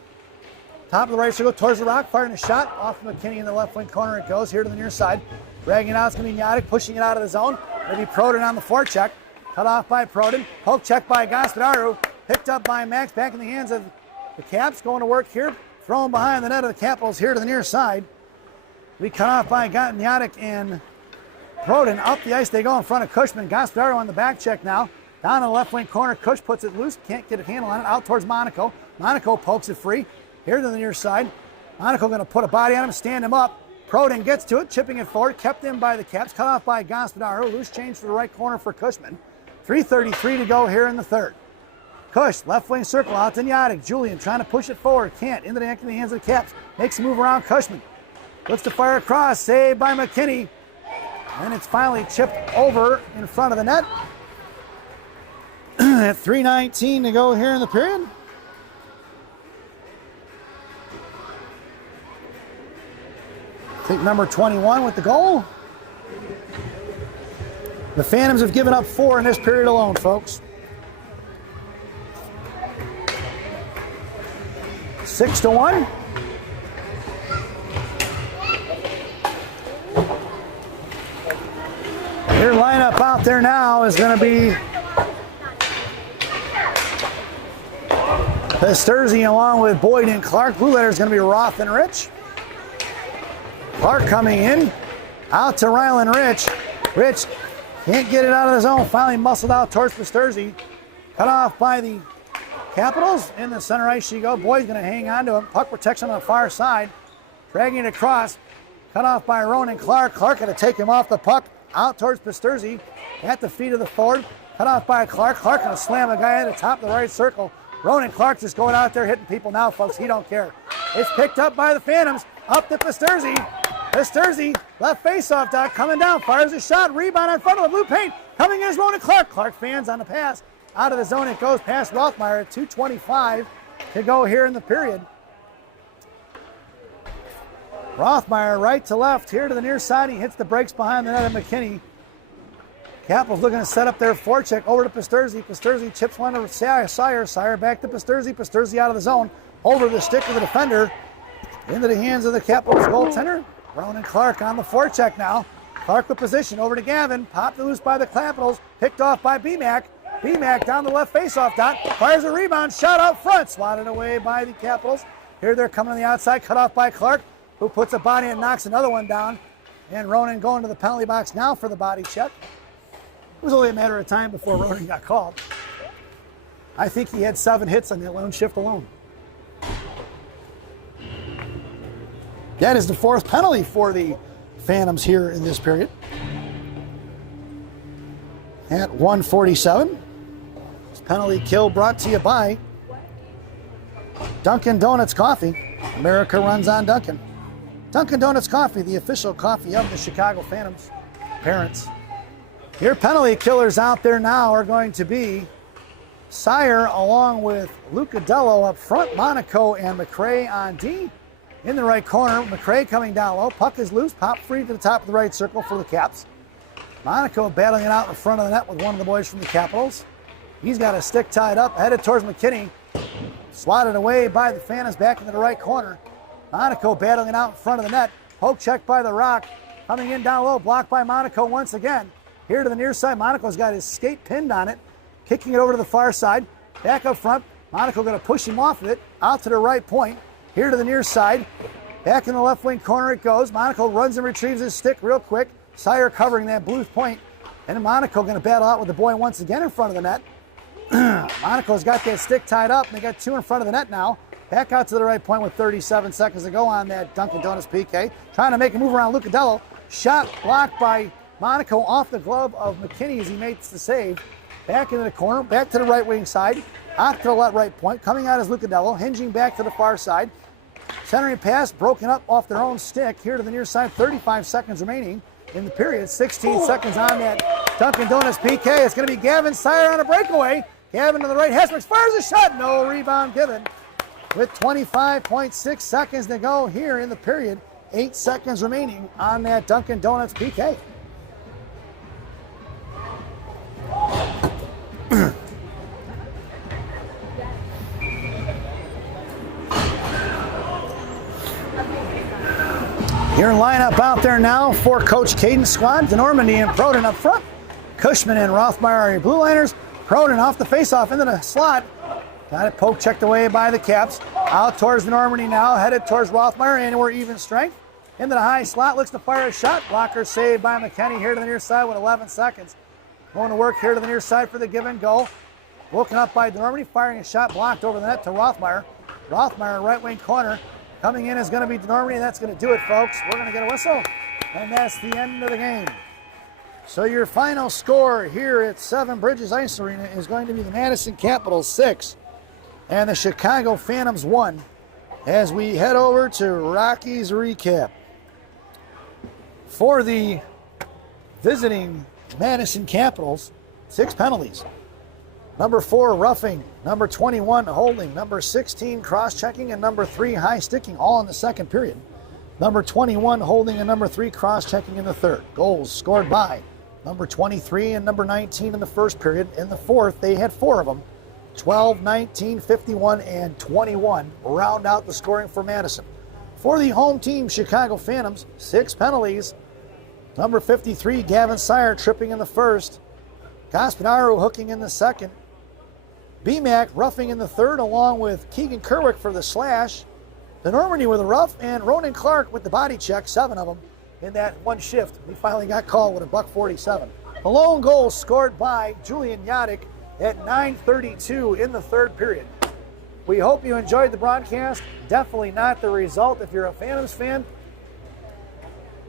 Top of the right circle towards the Rock, firing a shot off McKinney in the left wing corner. It goes here to the near side. Dragging it out, it's going to be Nyadik, pushing it out of the zone. Maybe Proden on the forecheck. Cut off by Proden. Poke check by Gasparo. Picked up by Max, back in the hands of the Caps. Going to work here. Thrown behind the net of the Capitals here to the near side. We cut off by Nyadik and Proden. Up the ice they go in front of Cushman. Gasparo on the back check now. Down in the left wing corner. Cush puts it loose. Can't get a handle on it. Out towards Monaco. Monaco pokes it free. Here to the near side. Monaco going to put a body on him, stand him up. Proden gets to it, chipping it forward. Kept in by the Caps. Cut off by Gasparo. Loose change to the right corner for Cushman. 3:33 to go here in the third. Cush, left wing circle out to Nyadik. Julian trying to push it forward. Can't. Into the hands of the Caps. Makes a move around Cushman. Looks to fire across. Saved by McKinney. And it's finally chipped over in front of the net. At 3:19 to go here in the period. I think number 21 with the goal. The Phantoms have given up 4 in this period alone, folks. 6-1. Your lineup out there now is going to be Pasterzi along with Boyd and Clark. Blue letter is going to be Roth and Rich. Clark coming in. Out to Ryland Rich. Rich can't get it out of the zone. Finally muscled out towards Pasterzi. Cut off by the Capitals. In the center ice you go. Boyd's going to hang on to him. Puck protection on the far side. Dragging it across. Cut off by Ronan Clark. Clark going to take him off the puck. Out towards Pasterzi. At the feet of the forward. Cut off by Clark. Clark going to slam a guy at the top of the right circle. Ronan Clark just going out there hitting people now, folks. He don't care. It's picked up by the Phantoms. Up to Pasterzi. Pasterzi, left faceoff dot, coming down, fires a shot, rebound in front of the blue paint. Coming in is Ronan Clark. Clark fans on the pass. Out of the zone it goes past Rothmeyer at 2:25 to go here in the period. Rothmeyer right to left here to the near side. He hits the brakes behind the net of McKinney. Capitals looking to set up their forecheck over to Pasterzi. Pasterzi chips one to Sire. Sire back to Pasterzi. Pasterzi out of the zone. Over the stick of the defender. Into the hands of the Capitals goaltender. Ronan Clark on the forecheck now. Clark with position over to Gavin. Popped loose by the Capitals. Picked off by BMAC. BMAC down the left faceoff dot. Fires a rebound. Shot out front. Swatted away by the Capitals. Here they're coming on the outside. Cut off by Clark, who puts a body and knocks another one down. And Ronan going to the penalty box now for the body check. It was only a matter of time before Ronan got called. I think he had 7 hits on that lone shift alone. That is the 4th penalty for the Phantoms here in this period. At 1:47. This penalty kill brought to you by Dunkin' Donuts Coffee. America runs on Dunkin'. Dunkin' Donuts Coffee, the official coffee of the Chicago Phantoms. Parents. Your penalty killers out there now are going to be Sire along with Lucadello up front, Monaco and McRae on D. In the right corner, McRae coming down low. Puck is loose, pop free to the top of the right circle for the Caps. Monaco battling it out in front of the net with one of the boys from the Capitals. He's got a stick tied up, headed towards McKinney. Swatted away by the Phantoms back into the right corner. Monaco battling it out in front of the net. Poke check by the Rock. Coming in down low, blocked by Monaco once again. Here to the near side, Monaco's got his skate pinned on it. Kicking it over to the far side. Back up front, Monaco going to push him off of it. Out to the right point. Here to the near side. Back in the left wing corner it goes. Monaco runs and retrieves his stick real quick. Sire covering that blue point. And Monaco going to battle out with the boy once again in front of the net. Monaco's got that stick tied up. And they got 2 in front of the net now. Back out to the right point with 37 seconds to go on that Dunkin' Donuts PK. Trying to make a move around Lucadello. Shot blocked by Monaco off the glove of McKinney as he makes the save. Back into the corner. Back to the right wing side. Out to the left right point. Coming out is Lucadello. Hinging back to the far side. Centering pass broken up off their own stick. Here to the near side. 35 seconds remaining in the period. 16 seconds on that Dunkin' Donuts PK. It's going to be Gavin Sire on a breakaway. Gavin to the right. Hesbricks fires a shot. No rebound given. With 25.6 seconds to go here in the period. 8 seconds remaining on that Dunkin' Donuts PK. Your lineup out there now for Coach Caden's squad. DeNormandy and Proden up front. Cushman and Rothmeyer are your blue liners. Proden off the faceoff into the slot. Got it poke checked away by the Caps. Out towards DeNormandy now, headed towards Rothmeyer, and we're even strength. Into the high slot, looks to fire a shot. Blocker saved by McKenney here to the near side with 11 seconds. Going to work here to the near side for the give and go. Woken up by DeNormandy, firing a shot blocked over the net to Rothmeyer. Rothmeyer, right wing corner. Coming in is going to be DeNormandy, and that's going to do it, folks. We're going to get a whistle, and that's the end of the game. So your final score here at Seven Bridges Ice Arena is going to be the Madison Capitals 6 and the Chicago Phantoms 1 as we head over to Rocky's recap. For the visiting Madison Capitals, 6 penalties. Number 4, roughing. Number 21, holding. Number 16, cross-checking. And number 3, high-sticking, all in the second period. Number 21, holding, and number 3, cross-checking in the third. Goals scored by number 23 and number 19 in the first period. In the fourth, they had 4 of them. 12, 19, 51, and 21 round out the scoring for Madison. For the home team, Chicago Phantoms, 6 penalties. Number 53, Gavin Sire, tripping in the first. Gaspinaru hooking in the second. BMAC roughing in the third, along with Keegan Kerwick for the slash. DeNormandy with a rough, and Ronan Clark with the body check, 7 of them in that one shift. He finally got called with a $147. The lone goal scored by Julian Yadick at 9:32 in the third period. We hope you enjoyed the broadcast. Definitely not the result if you're a Phantoms fan.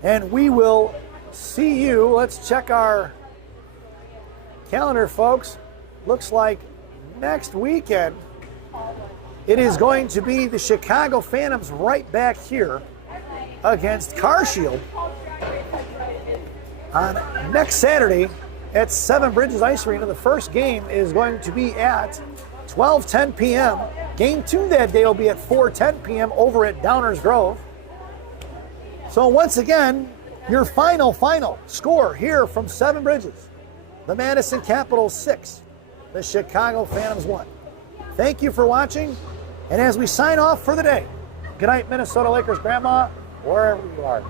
And we will see you. Let's check our calendar, folks. Looks like next weekend it is going to be the Chicago Phantoms right back here against Carshield on next Saturday at Seven Bridges Ice Arena. The first game is going to be at 12:10 p.m. Game 2 that day will be at 4:10 p.m. over at Downers Grove. So once again, your final score here from Seven Bridges. The Madison Capitals 6, the Chicago Phantoms 1. Thank you for watching, and as we sign off for the day, good night, Minnesota Lakers Grandma, wherever you are.